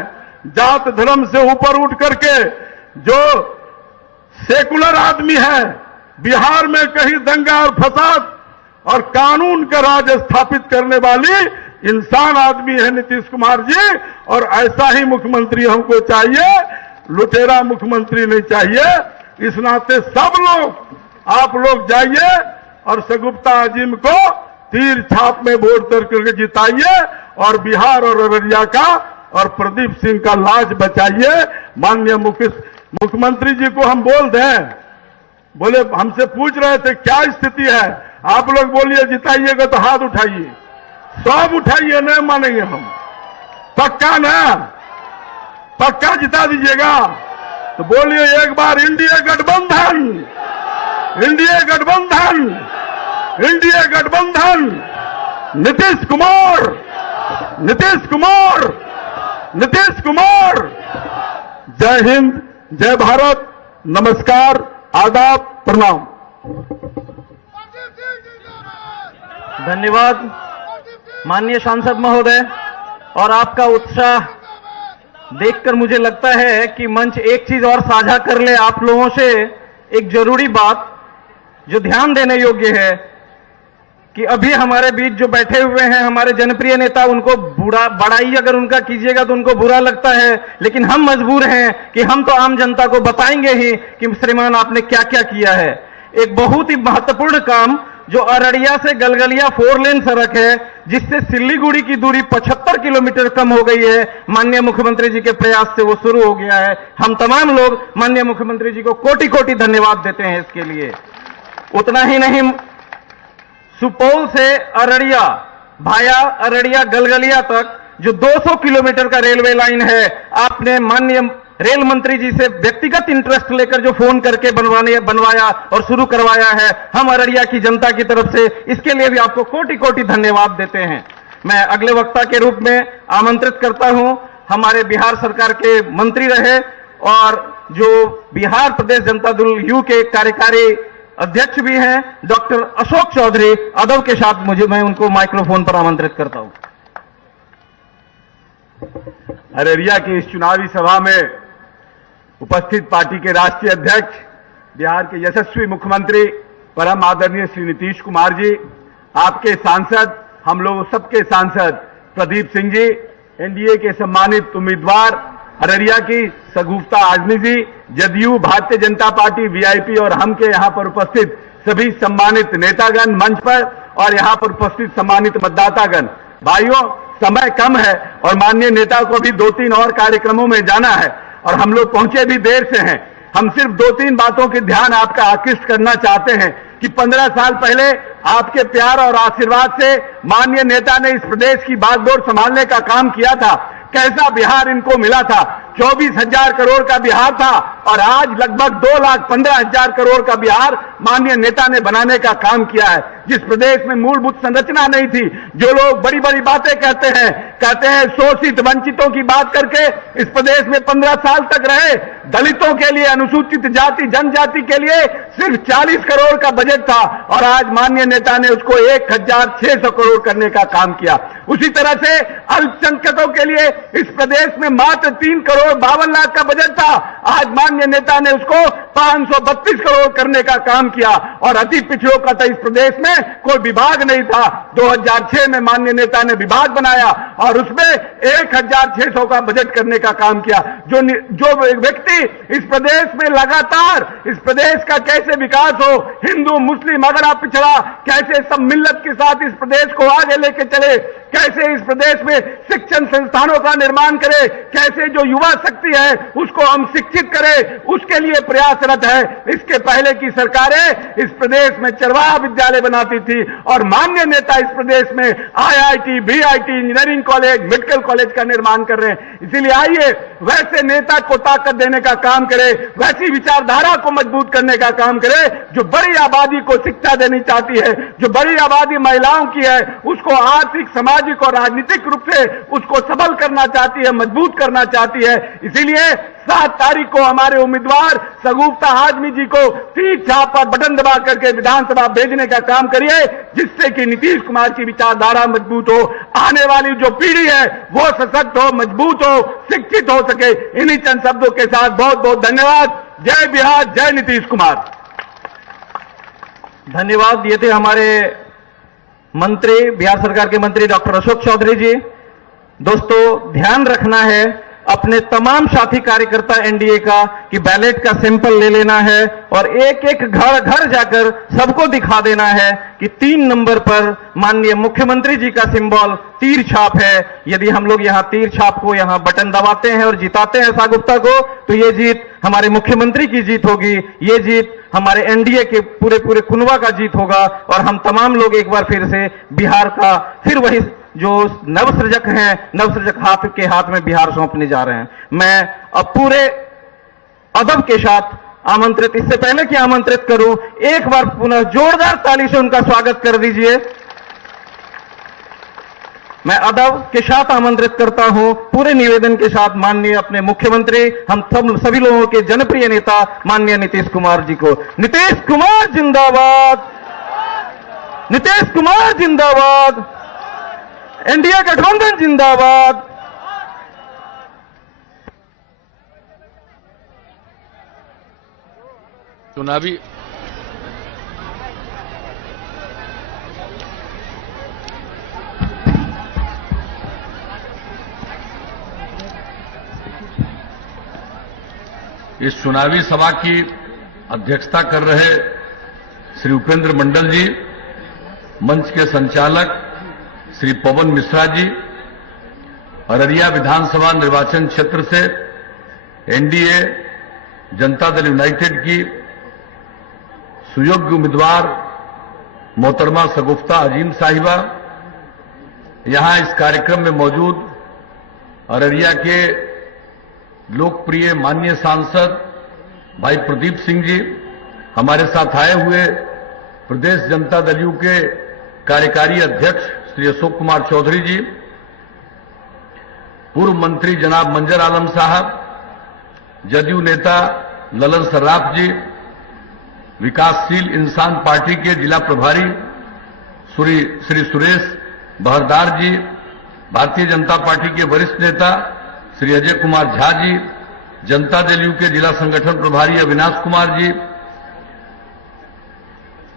जात धर्म से ऊपर उठ करके जो सेकुलर आदमी है, बिहार में कहीं दंगा और फसाद और कानून का राज स्थापित करने वाली इंसान आदमी है नीतीश कुमार जी। और ऐसा ही मुख्यमंत्री हमको चाहिए, लुटेरा मुख्यमंत्री नहीं चाहिए। इस नाते सब लोग, आप लोग जाइए और शगुफ्ता आजिम को तीर छाप में वोट करके जिताइए, और बिहार और अररिया का और प्रदीप सिंह का लाज बचाइए। माननीय मुख्यमंत्री जी को हम बोल दें, बोले, हमसे पूछ रहे थे क्या स्थिति है, आप लोग बोलिए जिताइएगा तो हाथ उठाइए, सब उठाइए, नहीं मानेंगे हम। पक्का ना? पक्का जिता दीजिएगा तो बोलिए एक बार इंडिया गठबंधन, इंडिया गठबंधन, इंडिया गठबंधन, नीतीश कुमार, नीतीश कुमार, नीतीश कुमार। जय हिंद, जय भारत, नमस्कार, आदाब, प्रणाम। धन्यवाद माननीय सांसद महोदय। और आपका उत्साह देखकर मुझे लगता है कि मंच एक चीज और साझा कर ले आप लोगों से, एक जरूरी बात जो ध्यान देने योग्य है कि अभी हमारे बीच जो बैठे हुए हैं हमारे जनप्रिय नेता, उनको बड़ाई अगर उनका कीजिएगा तो उनको बुरा लगता है, लेकिन हम मजबूर हैं कि हम तो आम जनता को बताएंगे ही कि श्रीमान आपने क्या क्या किया है। एक बहुत ही महत्वपूर्ण काम जो अररिया से गलगलिया 4 लेन सड़क है, जिससे सिल्लीगुड़ी की दूरी 75 किलोमीटर कम हो गई है, माननीय मुख्यमंत्री जी के प्रयास से वो शुरू हो गया है। हम तमाम लोग माननीय मुख्यमंत्री जी को कोटि कोटि धन्यवाद देते हैं इसके लिए। उतना ही नहीं, सुपौल से अररिया भाया अररिया गलगलिया तक जो 200 किलोमीटर का रेलवे लाइन है, आपने माननीय रेल मंत्री जी से व्यक्तिगत इंटरेस्ट लेकर जो फोन करके बनवाया और शुरू करवाया है, हम अररिया की जनता की तरफ से इसके लिए भी आपको कोटि कोटि धन्यवाद देते हैं। मैं अगले वक्ता के रूप में आमंत्रित करता हूं हमारे बिहार सरकार के मंत्री रहे और जो बिहार प्रदेश जनता दल यू के कार्यकारी अध्यक्ष भी हैं, डॉक्टर अशोक चौधरी। अदब के साथ मैं उनको माइक्रोफोन पर आमंत्रित करता हूं। अररिया की इस चुनावी सभा में उपस्थित पार्टी के राष्ट्रीय अध्यक्ष, बिहार के यशस्वी मुख्यमंत्री परम आदरणीय श्री नीतीश कुमार जी, आपके सांसद, हम लोग सबके सांसद प्रदीप सिंह जी, एनडीए के सम्मानित उम्मीदवार अररिया की शगुफ्ता आजमी जी, जदयू भारतीय जनता पार्टी वीआईपी और हम के यहाँ पर उपस्थित सभी सम्मानित नेतागण मंच पर और यहाँ पर उपस्थित सम्मानित मतदातागण। भाइयों, समय कम है और माननीय नेता को भी 2-3 और कार्यक्रमों में जाना है और हम लोग पहुंचे भी देर से हैं। हम सिर्फ 2-3 बातों के ध्यान आपका आकृष्ट करना चाहते हैं कि 15 साल पहले आपके प्यार और आशीर्वाद से माननीय नेता ने इस प्रदेश की बागडोर संभालने का काम किया था। कैसा बिहार इनको मिला था। 24,000 करोड़ का बिहार था और आज लगभग 2,15,000 करोड़ का बिहार माननीय नेता ने बनाने का काम किया है। जिस प्रदेश में मूलभूत संरचना नहीं थी, जो लोग बड़ी बड़ी बातें कहते हैं शोषित वंचितों की बात करके इस प्रदेश में 15 साल तक रहे। दलितों के लिए, अनुसूचित जाति जनजाति के लिए सिर्फ 40 करोड़ का बजट था और आज माननीय नेता ने उसको 1,600 करोड़ करने का काम किया। उसी तरह से अल्पसंख्यकों के लिए इस प्रदेश में मात्र 3,52,00,000 का बजट था। आज माननीय नेता ने उसको 532 करोड़ करने का काम किया और अति पिछड़ों का तो इस प्रदेश में कोई विभाग नहीं था। 2006 में माननीय नेता ने विभाग बनाया और उसमें 1,600 का बजट करने का काम किया। जो व्यक्ति इस प्रदेश में लगातार इस प्रदेश का कैसे विकास हो, हिंदू मुस्लिम अगड़ा पिछड़ा, कैसे सब मिल्लत के साथ इस प्रदेश को आगे लेके चले, कैसे इस प्रदेश में शिक्षण संस्थानों का निर्माण करे, कैसे जो युवा शक्ति है उसको हम शिक्षित करें, उसके लिए प्रयासरत है। इसके पहले की सरकारें इस प्रदेश में चरवाहा विद्यालय बनाती थी और माननीय नेता इस प्रदेश में IIT, BIT, engineering college, medical college का निर्माण कर रहे हैं। इसीलिए आइए वैसे नेता को ताकत देने का काम करे, वैसी विचारधारा को मजबूत करने का काम करे जो बड़ी आबादी को शिक्षा देनी चाहती है, जो बड़ी आबादी महिलाओं की है उसको आर्थिक, सामाजिक और राजनीतिक रूप से उसको सबल करना चाहती है, मजबूत करना चाहती है। इसीलिए 7 तारीख को हमारे उम्मीदवार शगुफ्ता आजमी जी को तीर छाप पर बटन दबा करके विधानसभा भेजने का काम करिए, जिससे कि नीतीश कुमार की विचारधारा मजबूत हो, आने वाली जो पीढ़ी है वो सशक्त हो, मजबूत हो, शिक्षित हो सके। इन्हीं चंद शब्दों के साथ बहुत बहुत धन्यवाद। जय बिहार, जय नीतीश कुमार। धन्यवाद दिए थे हमारे मंत्री, बिहार सरकार के मंत्री डॉक्टर अशोक चौधरी जी। दोस्तों, ध्यान रखना है अपने तमाम साथी कार्यकर्ता एनडीए का कि बैलेट का सैंपल ले लेना है और एक एक घर घर जाकर सबको दिखा देना है कि 3 नंबर पर माननीय मुख्यमंत्री जी का सिंबल तीर छाप है। यदि हम लोग यहाँ तीर छाप को यहाँ बटन दबाते हैं और जिताते हैं शागुफ्ता को, तो ये जीत हमारे मुख्यमंत्री की जीत होगी, ये जीत हमारे एनडीए के पूरे पूरे कुनबा का जीत होगा और हम तमाम लोग एक बार फिर से बिहार का फिर वही जो नवसृजक हैं, नवसृजक हाथ के हाथ में बिहार सौंपने जा रहे हैं। मैं अब पूरे अदब के साथ आमंत्रित, इससे पहले कि आमंत्रित करूं, एक बार पुनः जोरदार ताली से उनका स्वागत कर दीजिए। मैं अदब के साथ आमंत्रित करता हूं पूरे निवेदन के साथ माननीय अपने मुख्यमंत्री, हम सभी लोगों के जनप्रिय नेता माननीय नीतीश कुमार जी को। नीतीश कुमार जिंदाबाद, नीतीश कुमार जिंदाबाद, एनडीए गठबंधन जिंदाबाद। चुनावी इस चुनावी सभा की अध्यक्षता कर रहे श्री उपेंद्र मंडल जी, मंच के संचालक श्री पवन मिश्रा जी, अररिया विधानसभा निर्वाचन क्षेत्र से एनडीए जनता दल यूनाइटेड की सुयोग्य उम्मीदवार मोहतरमा शगुफ्ता अजीम साहिबा, यहां इस कार्यक्रम में मौजूद अररिया के लोकप्रिय माननीय सांसद भाई प्रदीप सिंह जी, हमारे साथ आए हुए प्रदेश जनता दल यू के कार्यकारी अध्यक्ष श्री अशोक कुमार चौधरी जी, पूर्व मंत्री जनाब मंजर आलम साहब, जदयू नेता ललन सर्राफ जी, विकासशील इंसान पार्टी के जिला प्रभारी श्री सुरेश बहरदार जी, भारतीय जनता पार्टी के वरिष्ठ नेता श्री अजय कुमार झा जी, जनता दल यू के जिला संगठन प्रभारी अविनाश कुमार जी,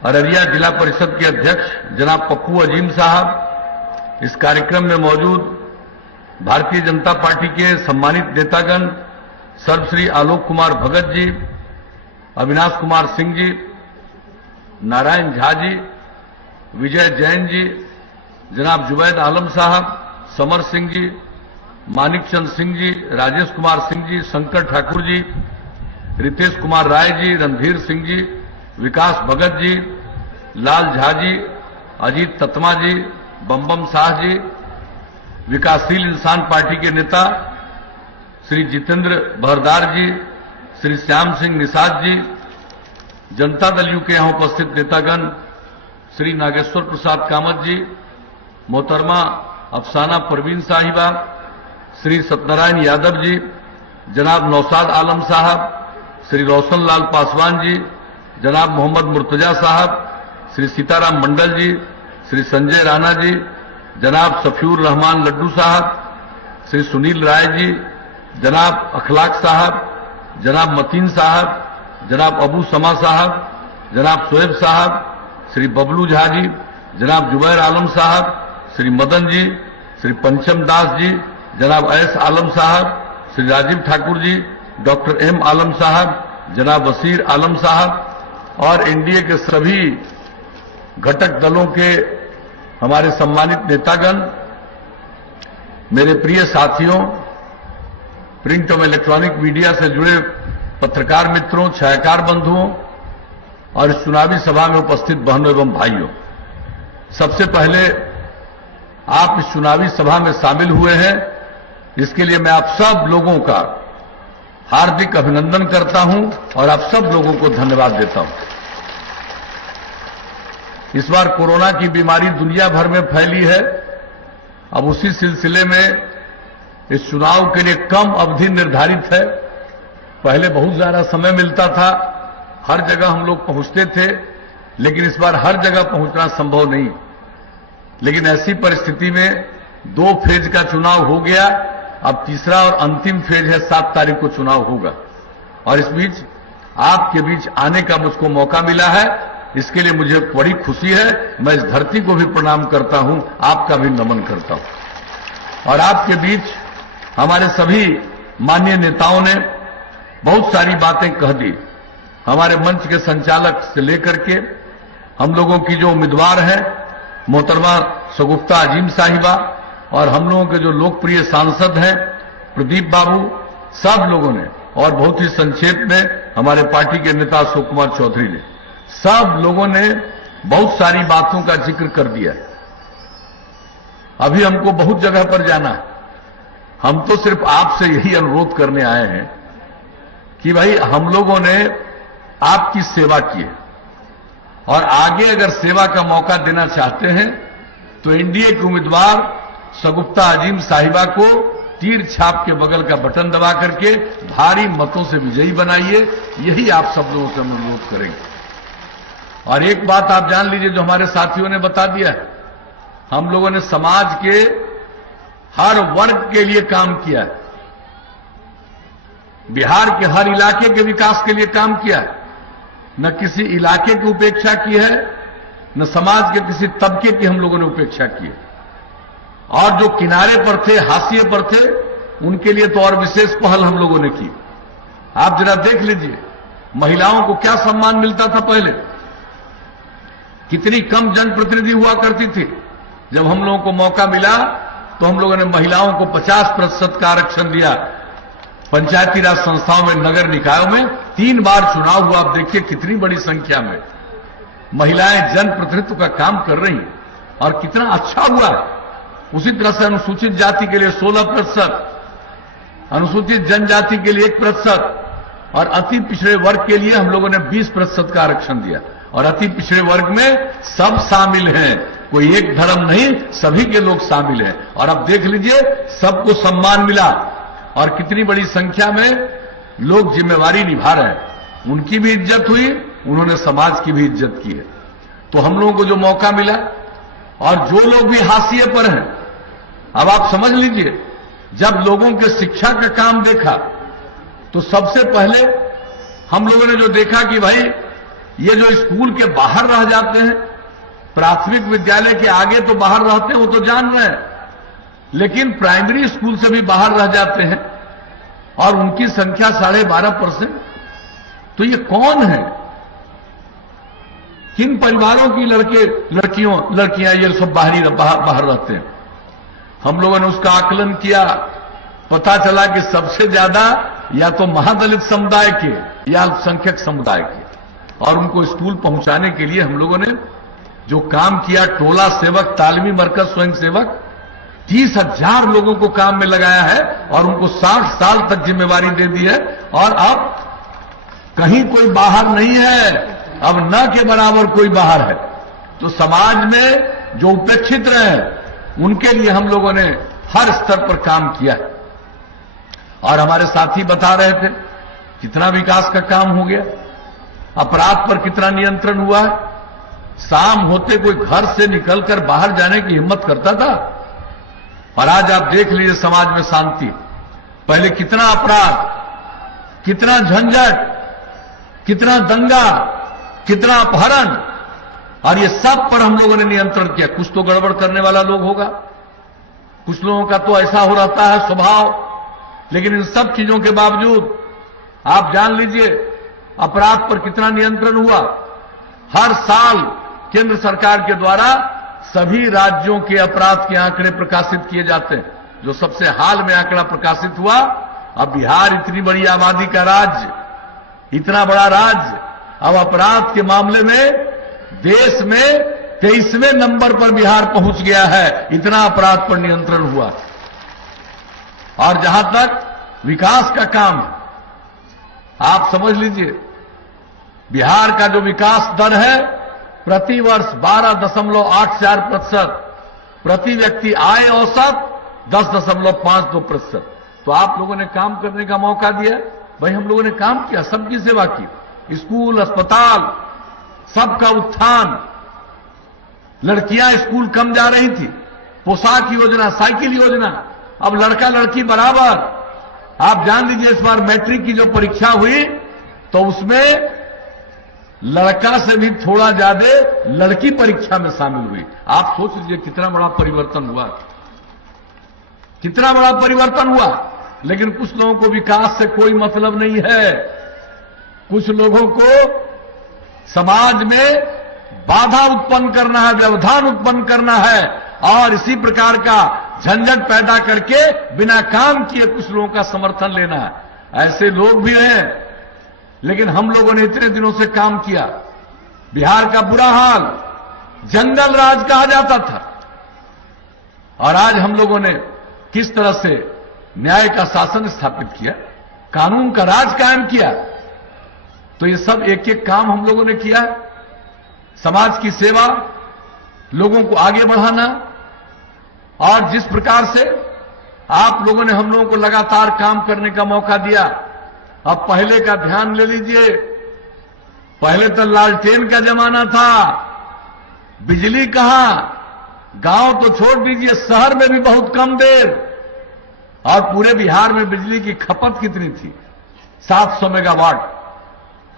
अररिया जिला परिषद के अध्यक्ष जनाब पप्पू अजीम साहब, इस कार्यक्रम में मौजूद भारतीय जनता पार्टी के सम्मानित नेतागण सर्वश्री आलोक कुमार भगत जी, अविनाश कुमार सिंह जी, नारायण झा जी, विजय जैन जी, जनाब जुबैद आलम साहब, समर सिंह जी, मानिक चंद सिंह जी, राजेश कुमार सिंह जी, शंकर ठाकुर जी, रितेश कुमार राय जी, रणधीर सिंह जी, विकास भगत जी, लाल झा जी, अजीत तत्मा जी, बम्बम शाह जी, विकासशील इंसान पार्टी के नेता श्री जितेंद्र बहरदार जी, श्री श्याम सिंह निषाद जी, जनता दल यू के यहां उपस्थित नेतागण श्री नागेश्वर प्रसाद कामत जी, मोहतरमा अफसाना परवीन साहिबा, श्री सत्यनारायण यादव जी, जनाब नौशाद आलम साहब, श्री रोशन लाल पासवान जी, जनाब मोहम्मद मुर्तजा साहब, श्री सीताराम मंडल जी, श्री संजय राणा जी, जनाब सफीउर रहमान लड्डू साहब, श्री सुनील राय जी, जनाब अखलाक साहब, जनाब मतीन साहब, जनाब अबू समा साहब, जनाब शोएब साहब, श्री बबलू झा जी, जनाब जुबैर आलम साहब, श्री मदन जी, श्री पंचम दास जी, जनाब ऐस आलम साहब, श्री राजीव ठाकुर जी, डॉक्टर एम आलम साहब, जनाब वसीर आलम साहब और एनडीए के सभी घटक दलों के हमारे सम्मानित नेतागण, मेरे प्रिय साथियों, प्रिंट और इलेक्ट्रॉनिक मीडिया से जुड़े पत्रकार मित्रों, छायाकार बंधुओं और इस चुनावी सभा में उपस्थित बहनों एवं भाइयों, सबसे पहले आप इस चुनावी सभा में शामिल हुए हैं, इसके लिए मैं आप सब लोगों का हार्दिक अभिनंदन करता हूं और आप सब लोगों को धन्यवाद देता हूं। इस बार कोरोना की बीमारी दुनिया भर में फैली है। अब उसी सिलसिले में इस चुनाव के लिए कम अवधि निर्धारित है। पहले बहुत ज्यादा समय मिलता था, हर जगह हम लोग पहुंचते थे, लेकिन इस बार हर जगह पहुंचना संभव नहीं। लेकिन ऐसी परिस्थिति में 2 फेज का चुनाव हो गया, अब तीसरा और अंतिम फेज है, 7 तारीख को चुनाव होगा और इस बीच आपके बीच आने का मुझको मौका मिला है, इसके लिए मुझे बड़ी खुशी है। मैं इस धरती को भी प्रणाम करता हूं, आपका भी नमन करता हूं। और आपके बीच हमारे सभी माननीय नेताओं ने बहुत सारी बातें कह दी। हमारे मंच के संचालक से लेकर के हम लोगों की जो उम्मीदवार है मोहतरमा शगुफ्ता अजीम साहिबा और हम लोगों के जो लोकप्रिय सांसद हैं प्रदीप बाबू, सब लोगों ने, और बहुत ही संक्षेप में हमारे पार्टी के नेता अशोक कुमार चौधरी ने, सब लोगों ने बहुत सारी बातों का जिक्र कर दिया है। अभी हमको बहुत जगह पर जाना है। हम तो सिर्फ आपसे यही अनुरोध करने आए हैं कि भाई हम लोगों ने आपकी सेवा की है और आगे अगर सेवा का मौका देना चाहते हैं तो एनडीए के उम्मीदवार शगुफ्ता अजीम साहिबा को तीर छाप के बगल का बटन दबा करके भारी मतों से विजयी बनाइए। यही आप सब लोगों से हम अनुरोध करेंगे। और एक बात आप जान लीजिए, जो हमारे साथियों ने बता दिया है, हम लोगों ने समाज के हर वर्ग के लिए काम किया है, बिहार के हर इलाके के विकास के लिए काम किया है, न किसी इलाके की उपेक्षा की है, न समाज के किसी तबके की हम लोगों ने उपेक्षा की है। और जो किनारे पर थे, हाशिए पर थे, उनके लिए तो और विशेष पहल हम लोगों ने की। आप जरा देख लीजिए, महिलाओं को क्या सम्मान मिलता था पहले, कितनी कम जनप्रतिनिधि हुआ करती थी। जब हम लोगों को मौका मिला तो हम लोगों ने महिलाओं को 50% का आरक्षण दिया। पंचायती राज संस्थाओं में, नगर निकायों में 3 बार चुनाव हुआ। आप देखिए कितनी बड़ी संख्या में महिलाएं जनप्रतिनिधित्व का काम कर रही हैं और कितना अच्छा हुआ है। उसी तरह से अनुसूचित जाति के लिए 16%, अनुसूचित जनजाति के लिए 1% और अति पिछड़े वर्ग के लिए हम लोगों ने 20% का आरक्षण दिया। और अति पिछड़े वर्ग में सब शामिल हैं, कोई एक धर्म नहीं, सभी के लोग शामिल हैं। और अब देख लीजिए सबको सम्मान मिला और कितनी बड़ी संख्या में लोग जिम्मेवारी निभा रहे हैं। उनकी भी इज्जत हुई, उन्होंने समाज की भी इज्जत की है। तो हम लोगों को जो मौका मिला, और जो लोग भी हाशिए पर हैं, अब आप समझ लीजिए, जब लोगों के शिक्षा का काम देखा तो सबसे पहले हम लोगों ने जो देखा कि भाई ये जो स्कूल के बाहर रह जाते हैं, प्राथमिक विद्यालय के आगे तो बाहर रहते हैं, वो तो जान रहे हैं, लेकिन प्राइमरी स्कूल से भी बाहर रह जाते हैं और उनकी संख्या 12.5%। तो ये कौन है? किन परिवारों की लड़कियां ये सब बाहर रहते हैं? हम लोगों ने उसका आकलन किया, पता चला कि सबसे ज्यादा या तो महादलित समुदाय के या अल्पसंख्यक समुदाय के। और उनको स्कूल पहुंचाने के लिए हम लोगों ने जो काम किया, टोला सेवक, तालीमी मरकज स्वयं सेवक, 30,000 लोगों को काम में लगाया है और उनको 60 साल तक जिम्मेवारी दे दी है। और अब कहीं कोई बाहर नहीं है, अब न के बराबर कोई बाहर है। तो समाज में जो उपेक्षित रहे उनके लिए हम लोगों ने हर स्तर पर काम किया है। और हमारे साथी बता रहे थे कितना विकास का काम हो गया, अपराध पर कितना नियंत्रण हुआ है। शाम होते कोई घर से निकलकर बाहर जाने की हिम्मत करता था, और आज आप देख लीजिए समाज में शांति। पहले कितना अपराध, कितना झंझट, कितना दंगा, कितना अपहरण, और ये सब पर हम लोगों ने नियंत्रण किया। कुछ तो गड़बड़ करने वाला लोग होगा, कुछ लोगों का तो ऐसा हो रहता है स्वभाव, लेकिन इन सब चीजों के बावजूद आप जान लीजिए अपराध पर कितना नियंत्रण हुआ। हर साल केंद्र सरकार के द्वारा सभी राज्यों के अपराध के आंकड़े प्रकाशित किए जाते हैं। जो सबसे हाल में आंकड़ा प्रकाशित हुआ, अब बिहार इतनी बड़ी आबादी का राज्य, इतना बड़ा राज्य, अब अपराध के मामले में देश में 23वें नंबर पर बिहार पहुंच गया है। इतना अपराध पर नियंत्रण हुआ। और जहां तक विकास का काम है, आप समझ लीजिए बिहार का जो विकास दर है प्रति वर्ष 12.84%, प्रति व्यक्ति आय औसत 10.52%। तो आप लोगों ने काम करने का मौका दिया, भाई हम लोगों ने काम किया, सबकी सेवा की, स्कूल, अस्पताल, सबका उत्थान। लड़कियां स्कूल कम जा रही थी, पोशाक योजना, साइकिल योजना, अब लड़का लड़की बराबर। आप जान लीजिए इस बार मैट्रिक की जो परीक्षा हुई तो उसमें लड़का से भी थोड़ा ज्यादा लड़की परीक्षा में शामिल हुई। आप सोच लीजिए कितना बड़ा परिवर्तन हुआ, कितना बड़ा परिवर्तन हुआ। लेकिन कुछ लोगों को विकास से कोई मतलब नहीं है, कुछ लोगों को समाज में बाधा उत्पन्न करना है, व्यवधान उत्पन्न करना है, और इसी प्रकार का झंझट पैदा करके बिना काम किए कुछ लोगों का समर्थन लेना है। ऐसे लोग भी हैं, लेकिन हम लोगों ने इतने दिनों से काम किया। बिहार का बुरा हाल जंगल राज कहा जाता था, और आज हम लोगों ने किस तरह से न्याय का शासन स्थापित किया, कानून का राज कायम किया। तो ये सब एक एक काम हम लोगों ने किया है। समाज की सेवा, लोगों को आगे बढ़ाना, और जिस प्रकार से आप लोगों ने हम लोगों को लगातार काम करने का मौका दिया। अब पहले का ध्यान ले लीजिए, पहले तो लालटेन का जमाना था, बिजली कहां, गांव तो छोड़ दीजिए, शहर में भी बहुत कम देर, और पूरे बिहार में बिजली की खपत कितनी थी, 700 मेगावाट।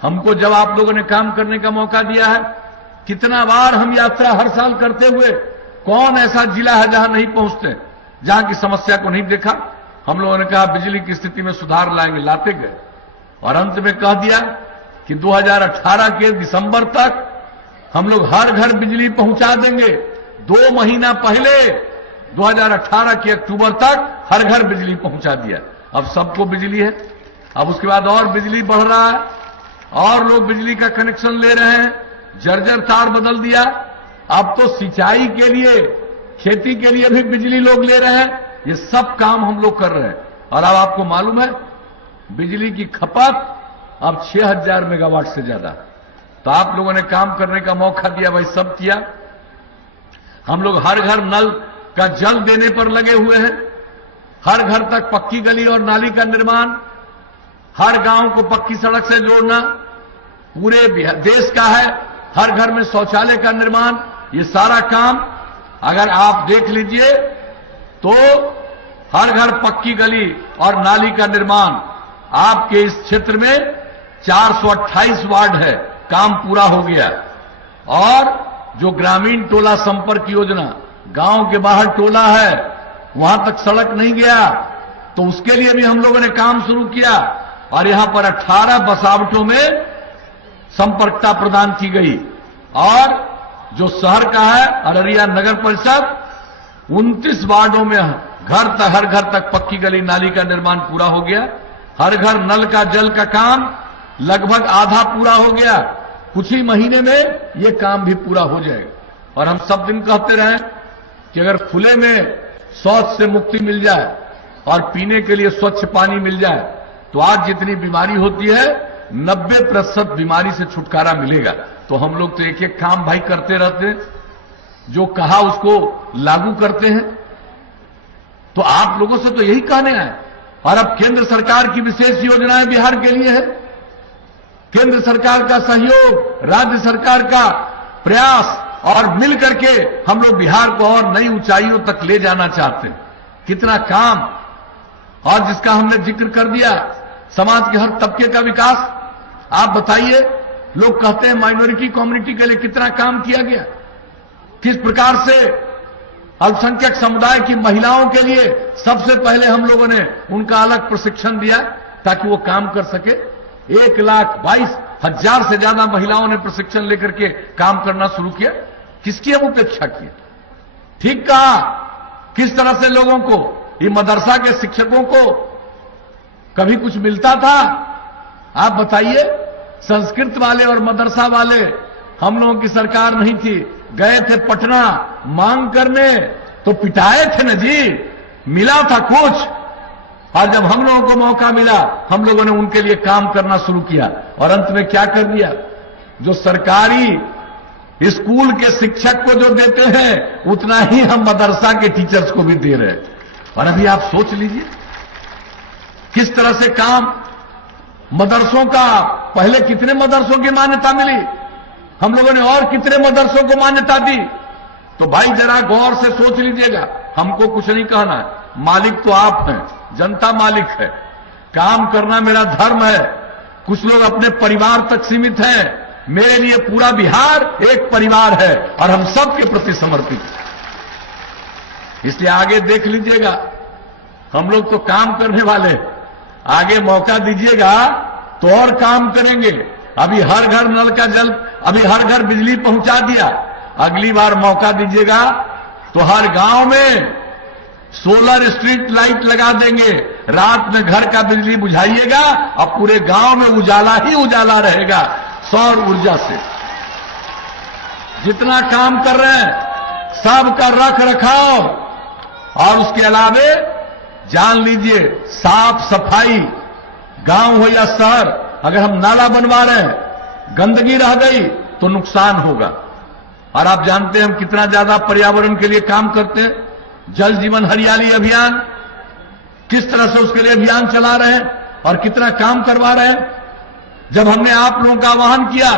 हमको जब आप लोगों ने काम करने का मौका दिया है, कितना बार हम यात्रा हर साल करते हुए, कौन ऐसा जिला है जहां नहीं पहुंचते, जहां की समस्या को नहीं देखा। हम लोगों ने कहा बिजली की स्थिति में सुधार लाएंगे, लाते गए, और अंत में कह दिया कि 2018 के दिसंबर तक हम लोग हर घर बिजली पहुंचा देंगे। 2 महीना पहले 2018 के अक्टूबर तक हर घर बिजली पहुंचा दिया। अब सबको बिजली है। अब उसके बाद और बिजली बढ़ रहा है और लोग बिजली का कनेक्शन ले रहे हैं। जर्जर तार बदल दिया। अब तो सिंचाई के लिए, खेती के लिए भी बिजली लोग ले रहे हैं। ये सब काम हम लोग कर रहे हैं। और अब आपको मालूम है बिजली की खपत अब 6000 मेगावाट से ज्यादा। तो आप लोगों ने काम करने का मौका दिया, भाई सब किया। हम लोग हर घर नल का जल देने पर लगे हुए हैं। हर घर तक पक्की गली और नाली का निर्माण, हर गांव को पक्की सड़क से जोड़ना पूरे देश का है। हर घर में शौचालय का निर्माण, ये सारा काम अगर आप देख लीजिए तो हर घर पक्की गली और नाली का निर्माण आपके इस क्षेत्र में 428 वार्ड है, काम पूरा हो गया। और जो ग्रामीण टोला संपर्क योजना, गांव के बाहर टोला है, वहां तक सड़क नहीं गया, तो उसके लिए भी हम लोगों ने काम शुरू किया। और यहां पर 18 बसावटों में संपर्कता प्रदान की गई। और जो शहर का है अररिया नगर परिषद, 29 वार्डों में हर घर तक पक्की गली नाली का निर्माण पूरा हो गया। हर घर नल का जल का काम लगभग आधा पूरा हो गया। कुछ ही महीने में ये काम भी पूरा हो जाएगा। और हम सब दिन कहते रहे कि अगर खुले में शौच से मुक्ति मिल जाए और पीने के लिए स्वच्छ पानी मिल जाए तो आज जितनी बीमारी होती है 90% बीमारी से छुटकारा मिलेगा। तो हम लोग तो एक एक काम भाई करते रहते हैं, जो कहा उसको लागू करते हैं। तो आप लोगों से तो यही कहने आए। और अब केंद्र सरकार की विशेष योजनाएं बिहार के लिए है। केंद्र सरकार का सहयोग, राज्य सरकार का प्रयास और मिलकर के हम लोग बिहार को और नई ऊंचाइयों तक ले जाना चाहते हैं। कितना काम, और जिसका हमने जिक्र कर दिया, समाज के हर तबके का विकास। आप बताइए, लोग कहते हैं माइनॉरिटी कम्युनिटी के लिए कितना काम किया गया, किस प्रकार से अल्पसंख्यक समुदाय की महिलाओं के लिए सबसे पहले हम लोगों ने उनका अलग प्रशिक्षण दिया ताकि वो काम कर सके। 1,22,000 से ज्यादा महिलाओं ने प्रशिक्षण लेकर के काम करना शुरू किया। किसकी हम उपेक्षा की? ठीक कहा। किस तरह से लोगों को, ये मदरसा के शिक्षकों को कभी कुछ मिलता था? आप बताइए। संस्कृत वाले और मदरसा वाले, हम लोगों की सरकार नहीं थी, गए थे पटना मांग करने, तो पिटाए थे न जी, मिला था कुछ। और जब हम लोगों को मौका मिला, हम लोगों ने उनके लिए काम करना शुरू किया। और अंत में क्या कर दिया? जो सरकारी स्कूल के शिक्षक को जो देते हैं उतना ही हम मदरसा के टीचर्स को भी दे रहे हैं। और अभी आप सोच लीजिए किस तरह से काम। मदरसों का पहले कितने मदरसों की मान्यता मिली, हम लोगों ने और कितने मदरसों को मान्यता दी। तो भाई जरा गौर से सोच लीजिएगा। हमको कुछ नहीं कहना है, मालिक तो आप हैं, जनता मालिक है। काम करना मेरा धर्म है। कुछ लोग अपने परिवार तक सीमित हैं, मेरे लिए पूरा बिहार एक परिवार है और हम सबके प्रति समर्पित हैं। इसलिए आगे देख लीजिएगा, हम लोग तो काम करने वाले, आगे मौका दीजिएगा तो और काम करेंगे। अभी हर घर नल का जल, अभी हर घर बिजली पहुंचा दिया। अगली बार मौका दीजिएगा तो हर गांव में सोलर स्ट्रीट लाइट लगा देंगे। रात में घर का बिजली बुझाइएगा और पूरे गांव में उजाला ही उजाला रहेगा सौर ऊर्जा से। जितना काम कर रहे हैं सबका रख रखाव, और उसके अलावे जान लीजिए साफ सफाई, गांव हो या शहर, अगर हम नाला बनवा रहे हैं, गंदगी रह गई तो नुकसान होगा। और आप जानते हैं हम कितना ज्यादा पर्यावरण के लिए काम करते हैं। जल जीवन हरियाली अभियान, किस तरह से उसके लिए अभियान चला रहे हैं और कितना काम करवा रहे हैं। जब हमने आप लोगों का आह्वान किया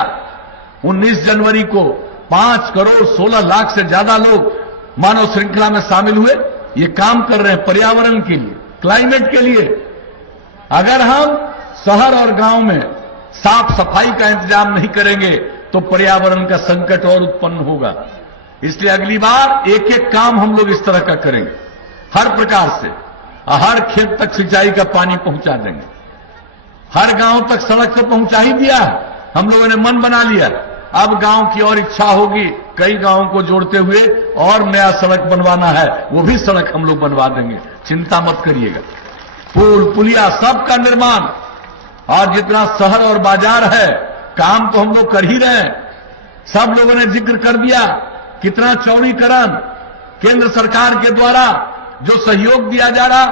19 जनवरी को 5 करोड़ 16 लाख से ज्यादा लोग मानव श्रृंखला में शामिल हुए। ये काम कर रहे हैं पर्यावरण के लिए, क्लाइमेट के लिए। अगर हम शहर और गांव में साफ सफाई का इंतजाम नहीं करेंगे तो पर्यावरण का संकट और उत्पन्न होगा। इसलिए अगली बार एक एक काम हम लोग इस तरह का करेंगे, हर प्रकार से। हर खेत तक सिंचाई का पानी पहुंचा देंगे, हर गांव तक सड़क तो पहुंचा ही दिया, हम लोगों ने मन बना लिया। अब गांव की और इच्छा होगी, कई गांवों को जोड़ते हुए और नया सड़क बनवाना है, वो भी सड़क हम लोग बनवा देंगे, चिंता मत करिएगा। पुल पुलिया सबका निर्माण, और जितना शहर और बाजार है काम तो हम लोग कर ही रहे हैं। सब लोगों ने जिक्र कर दिया कितना चौड़ीकरण, केंद्र सरकार के द्वारा जो सहयोग दिया जा रहा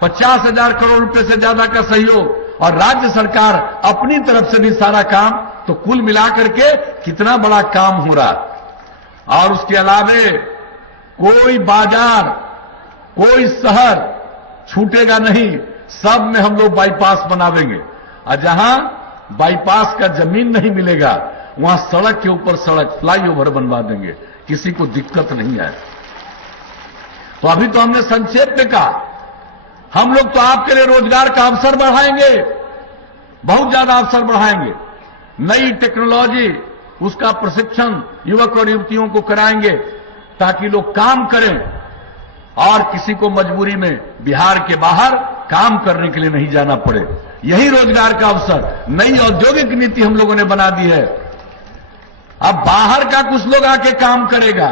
50,000 करोड़ रुपए से ज्यादा का सहयोग, और राज्य सरकार अपनी तरफ से भी सारा काम, तो कुल मिलाकर के कितना बड़ा काम हो रहा। और उसके अलावे कोई बाजार, कोई शहर छूटेगा नहीं, सब में हम लोग बाईपास बनावेंगे, और जहां बाईपास का जमीन नहीं मिलेगा वहां सड़क के ऊपर सड़क, फ्लाईओवर बनवा देंगे, किसी को दिक्कत नहीं आए। तो अभी तो हमने संक्षेप में कहा, हम लोग तो आपके लिए रोजगार का अवसर बढ़ाएंगे, बहुत ज्यादा अवसर बढ़ाएंगे। नई टेक्नोलॉजी, उसका प्रशिक्षण युवक और युवतियों को कराएंगे ताकि लोग काम करें, और किसी को मजबूरी में बिहार के बाहर काम करने के लिए नहीं जाना पड़े। यही रोजगार का अवसर, नई औद्योगिक नीति हम लोगों ने बना दी है। अब बाहर का कुछ लोग आके काम करेगा,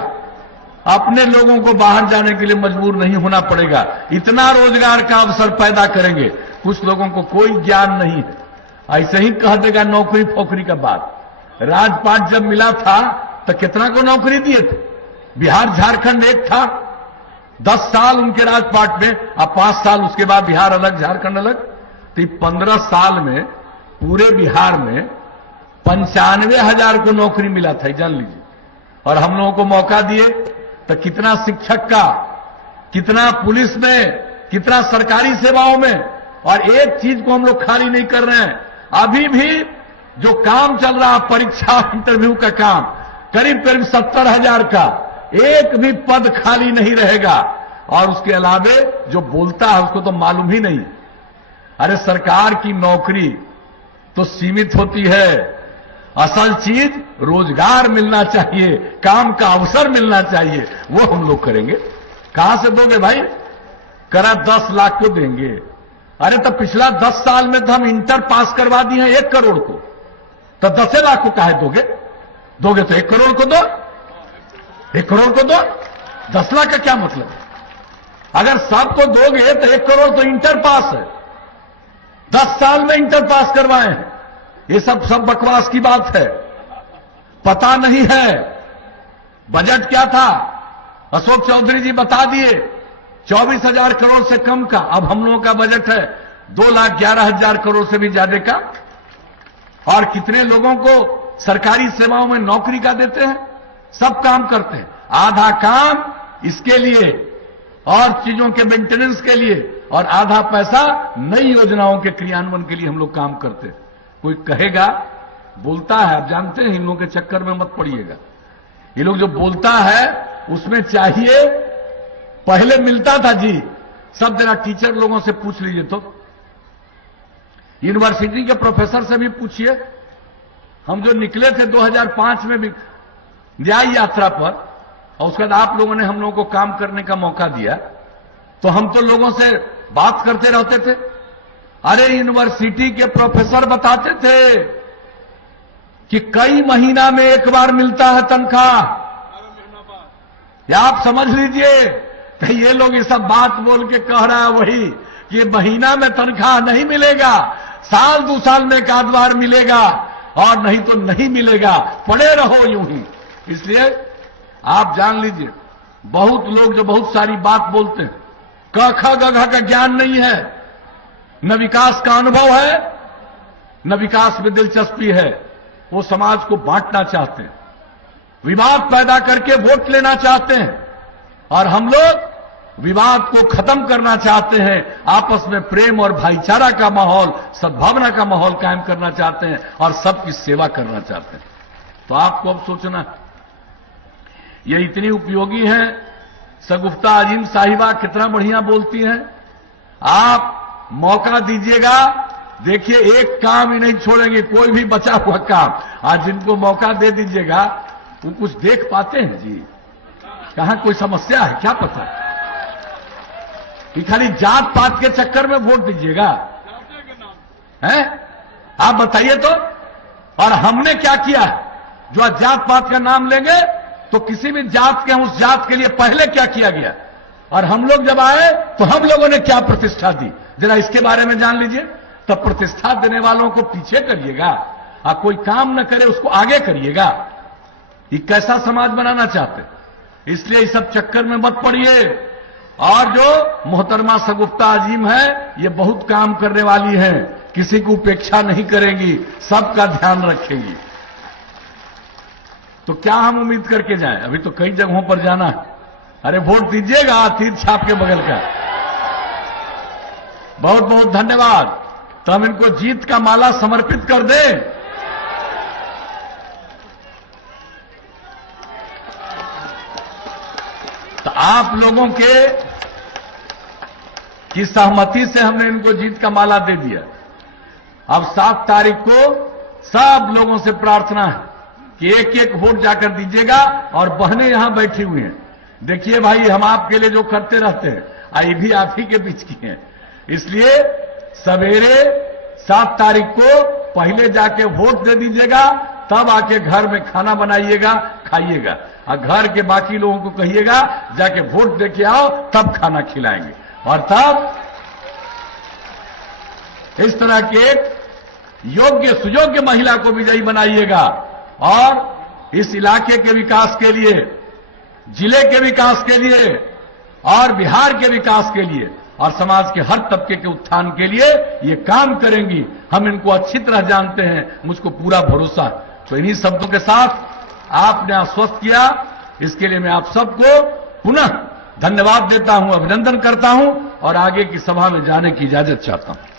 अपने लोगों को बाहर जाने के लिए मजबूर नहीं होना पड़ेगा। इतना रोजगार का अवसर पैदा करेंगे। कुछ लोगों को कोई ज्ञान नहीं है, ऐसे ही कह देगा नौकरी फोकरी का बात। राजपाट जब मिला था तो कितना को नौकरी दिए थे? बिहार झारखंड एक था, 10 साल उनके राजपाट में, अब 5 साल उसके बाद बिहार अलग झारखंड अलग, तो 15 साल में पूरे बिहार में 95,000 को नौकरी मिला था, जान लीजिए। और हम लोगों को मौका दिए तो कितना शिक्षक का, कितना पुलिस में, कितना सरकारी सेवाओं में। और एक चीज को हम लोग खाली नहीं कर रहे हैं, अभी भी जो काम चल रहा परीक्षा इंटरव्यू का काम, करीब करीब 70,000 का, एक भी पद खाली नहीं रहेगा। और उसके अलावे जो बोलता है उसको तो मालूम ही नहीं। अरे सरकार की नौकरी तो सीमित होती है, असल चीज रोजगार मिलना चाहिए, काम का अवसर मिलना चाहिए, वो हम लोग करेंगे। कहां से दोगे भाई? करा 10 लाख को देंगे। अरे तो पिछला 10 साल में तो हम इंटर पास करवा दिए हैं 1 करोड़ को, तो 10 लाख को काहे दोगे? दोगे तो 1 करोड़ को दो, 1 करोड़ को दो, 10 लाख का क्या मतलब है? अगर सबको दोगे तो 1 करोड़ तो इंटर पास है, 10 साल में इंटर पास करवाए हैं। ये सब बकवास की बात है, पता नहीं है। बजट क्या था अशोक चौधरी जी बता दिए, 24,000 करोड़ से कम का। अब हम लोगों का बजट है 2,11,000 करोड़ से भी ज्यादा का। और कितने लोगों को सरकारी सेवाओं में नौकरी का देते हैं, सब काम करते हैं। आधा काम इसके लिए और चीजों के मेंटेनेंस के लिए, और आधा पैसा नई योजनाओं के क्रियान्वयन के लिए हम लोग काम करते हैं। कोई कहेगा, बोलता है, आप जानते हैं, इन लोगों के चक्कर में मत पड़िएगा। ये लोग जो बोलता है उसमें चाहिए, पहले मिलता था जी, सब जरा टीचर लोगों से पूछ लीजिए, तो यूनिवर्सिटी के प्रोफेसर से भी पूछिए। हम जो निकले थे 2005 में भी न्याय यात्रा पर, और उसके बाद आप लोगों ने हम लोगों को काम करने का मौका दिया, तो हम तो लोगों से बात करते रहते थे। अरे यूनिवर्सिटी के प्रोफेसर बताते थे कि कई महीना में एक बार मिलता है तनख्वाह। या आप समझ लीजिए कि ये लोग ये सब बात बोल के कह रहा है वही कि महीना में तनख्वाह नहीं मिलेगा, साल 2 साल में 1 बार मिलेगा, और नहीं तो नहीं मिलेगा, पड़े रहो यूं ही। इसलिए आप जान लीजिए, बहुत लोग जो बहुत सारी बात बोलते हैं, क ख ग घ का ज्ञान नहीं है, न विकास का अनुभव है, न विकास में दिलचस्पी है। वो समाज को बांटना चाहते हैं, विवाद पैदा करके वोट लेना चाहते हैं, और हम लोग विवाद को खत्म करना चाहते हैं, आपस में प्रेम और भाईचारा का माहौल, सद्भावना का माहौल कायम करना चाहते हैं, और सबकी सेवा करना चाहते हैं। तो आपको अब सोचना है, ये इतनी उपयोगी हैं। सगुफ्ता अजीम साहिबा कितना बढ़िया बोलती हैं। आप मौका दीजिएगा, देखिए एक काम ही नहीं छोड़ेंगे, कोई भी बचा हुआ काम। आज जिनको मौका दे दीजिएगा वो कुछ देख पाते हैं जी, कहां कोई समस्या है क्या पता, कि खाली जात पात के चक्कर में वोट दीजिएगा, हैं? आप बताइए तो। और हमने क्या किया है? जो आज जात पात का नाम लेंगे तो किसी भी जात के उस जात के लिए पहले क्या किया गया और हम लोग जब आए तो हम लोगों ने क्या प्रतिष्ठा दी, जरा इसके बारे में जान लीजिए। तब प्रतिष्ठा देने वालों को पीछे करिएगा और कोई काम न करे उसको आगे करिएगा। ये कैसा समाज बनाना चाहते, इसलिए इस सब चक्कर में मत पड़िए। और जो मोहतरमा शगुफ्ता अजीम है ये बहुत काम करने वाली है, किसी को उपेक्षा नहीं करेगी, सबका ध्यान रखेगी। तो क्या हम उम्मीद करके जाएं, अभी तो कई जगहों पर जाना है। अरे वोट दीजिएगा तीर छाप के बगल का। बहुत बहुत धन्यवाद। तो हम इनको जीत का माला समर्पित कर दें। तो आप लोगों की सहमति से हमने इनको जीत का माला दे दिया। अब 7 तारीख को सब लोगों से प्रार्थना है कि एक एक वोट जाकर दीजिएगा। और बहनें यहां बैठी हुई हैं, देखिए भाई हम आपके लिए जो करते रहते हैं आई भी आप ही के बीच की हैं, इसलिए सवेरे 7 तारीख को पहले जाके वोट दे दीजिएगा, तब आके घर में खाना बनाइएगा, खाइएगा। और घर के बाकी लोगों को कहिएगा जाके वोट दे के आओ, तब खाना खिलाएंगे। और तब इस तरह के एक योग्य सुयोग्य महिला को विजयी बनाइएगा। और इस इलाके के विकास के लिए, जिले के विकास के लिए और बिहार के विकास के लिए और समाज के हर तबके के उत्थान के लिए ये काम करेंगी। हम इनको अच्छी तरह जानते हैं, मुझको पूरा भरोसा है। तो इन्हीं शब्दों के साथ आपने आश्वस्त किया, इसके लिए मैं आप सबको पुनः धन्यवाद देता हूं, अभिनंदन करता हूं और आगे की सभा में जाने की इजाजत चाहता हूं।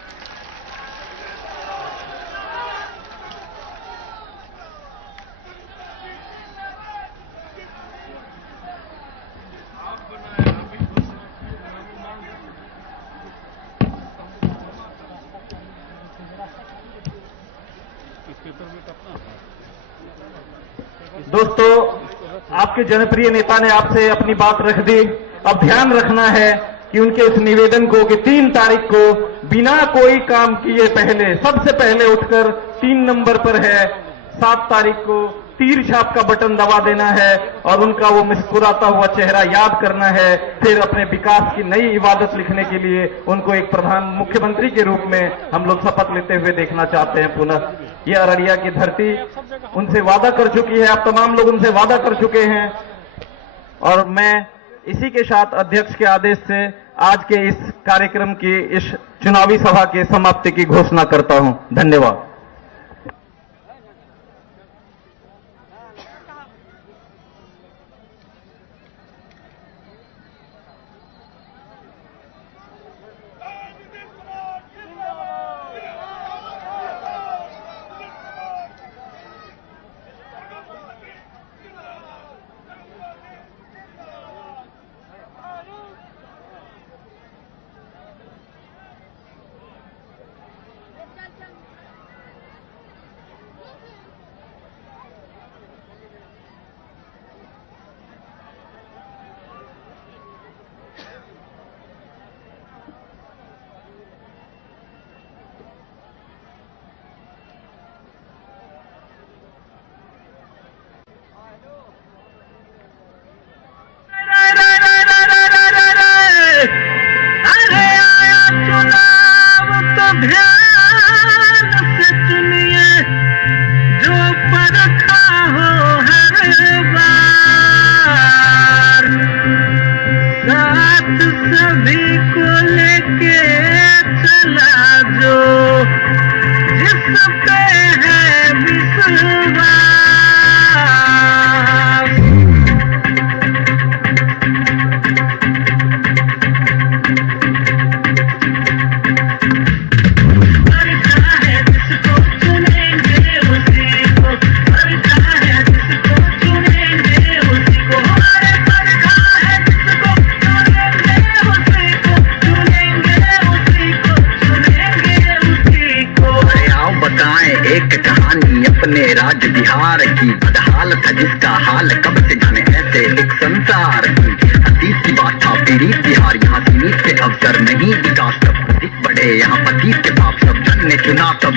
दोस्तों, आपके जनप्रिय नेता ने आपसे अपनी बात रख दी। अब ध्यान रखना है कि उनके इस निवेदन को कि 3 तारीख को बिना कोई काम किए पहले सबसे पहले उठकर 3 नंबर पर है 7 तारीख को तीर छाप का बटन दबा देना है और उनका वो मुस्कुराता हुआ चेहरा याद करना है। फिर अपने विकास की नई इबादत लिखने के लिए उनको एक प्रधान मुख्यमंत्री के रूप में हम लोग शपथ लेते हुए देखना चाहते हैं। पुनः ये अररिया की धरती उनसे वादा कर चुकी है, आप तमाम लोग उनसे वादा कर चुके हैं। और मैं इसी के साथ अध्यक्ष के आदेश से आज के इस कार्यक्रम की, इस चुनावी सभा के समाप्ति की घोषणा करता हूं। धन्यवाद।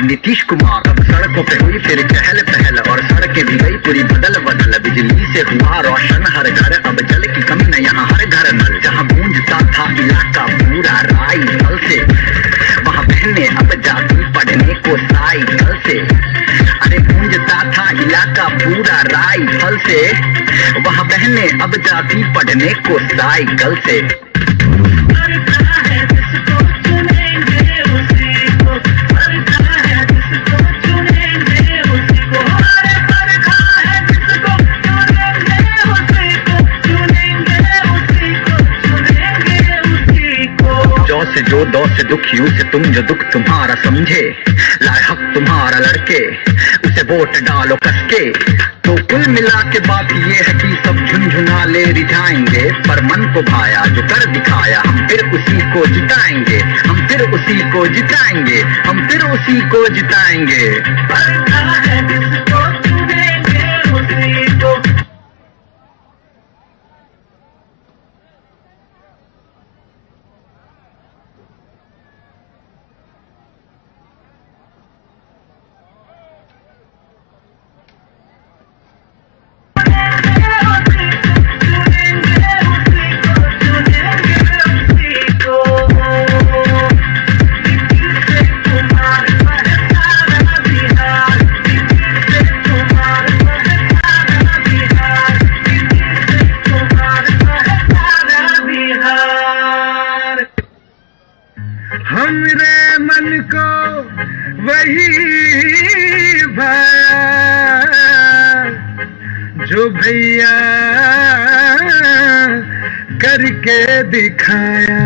नीतीश कुमार अब सड़कों पे हुई फिर चहल पहल और सड़कें भी गई पूरी बदल बदल, बिजली से हुआ रोशन हर घर, अब जल की कमी न यहाँ हर घर नल। जहाँ गूंजता था इलाका पूरा राइफल से, वहाँ बहने अब जाती पढ़ने को साइकिल से। अरे गूंजता था इलाका पूरा राइफल से, वहाँ बहने अब जाती पढ़ने को साइकिल से। से जो दो से दुखियों से तुम जो दुख तुम्हारा समझे, लाए हक तुम्हारा लड़के, उसे वोट डालो कसके। तो कुल मिला के बात ये है कि सब झुनझुना ले रिझाएंगे, पर मन को भाया जो कर दिखाया, हम फिर उसी को जिताएंगे, हम फिर उसी को जिताएंगे, हम फिर उसी को जिताएंगे। हमरे मन को वही भाया जो भैया करके दिखाया।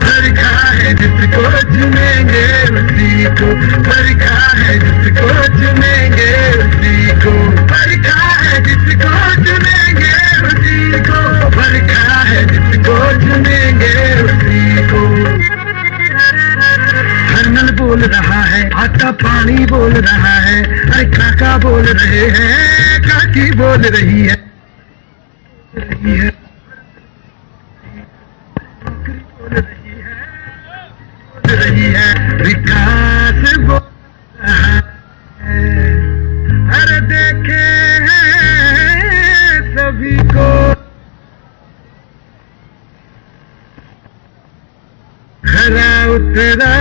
परखा है जिसको चुनेंगे उसी को, परखा है जिसको चुनेंगे उसी को, परखा है जिसको चुनेंगे उसी को, परखा है जिसको चुनेंगे उसी को। हर नल बोल रहा है, आटा पानी बोल रहा है, अरे काका बोल रहे हैं, काकी बोल रही है, रही है विकास बोल रहा है। हर देखे हैं सभी को, खरा उतरा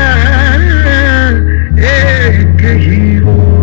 एक ही वो।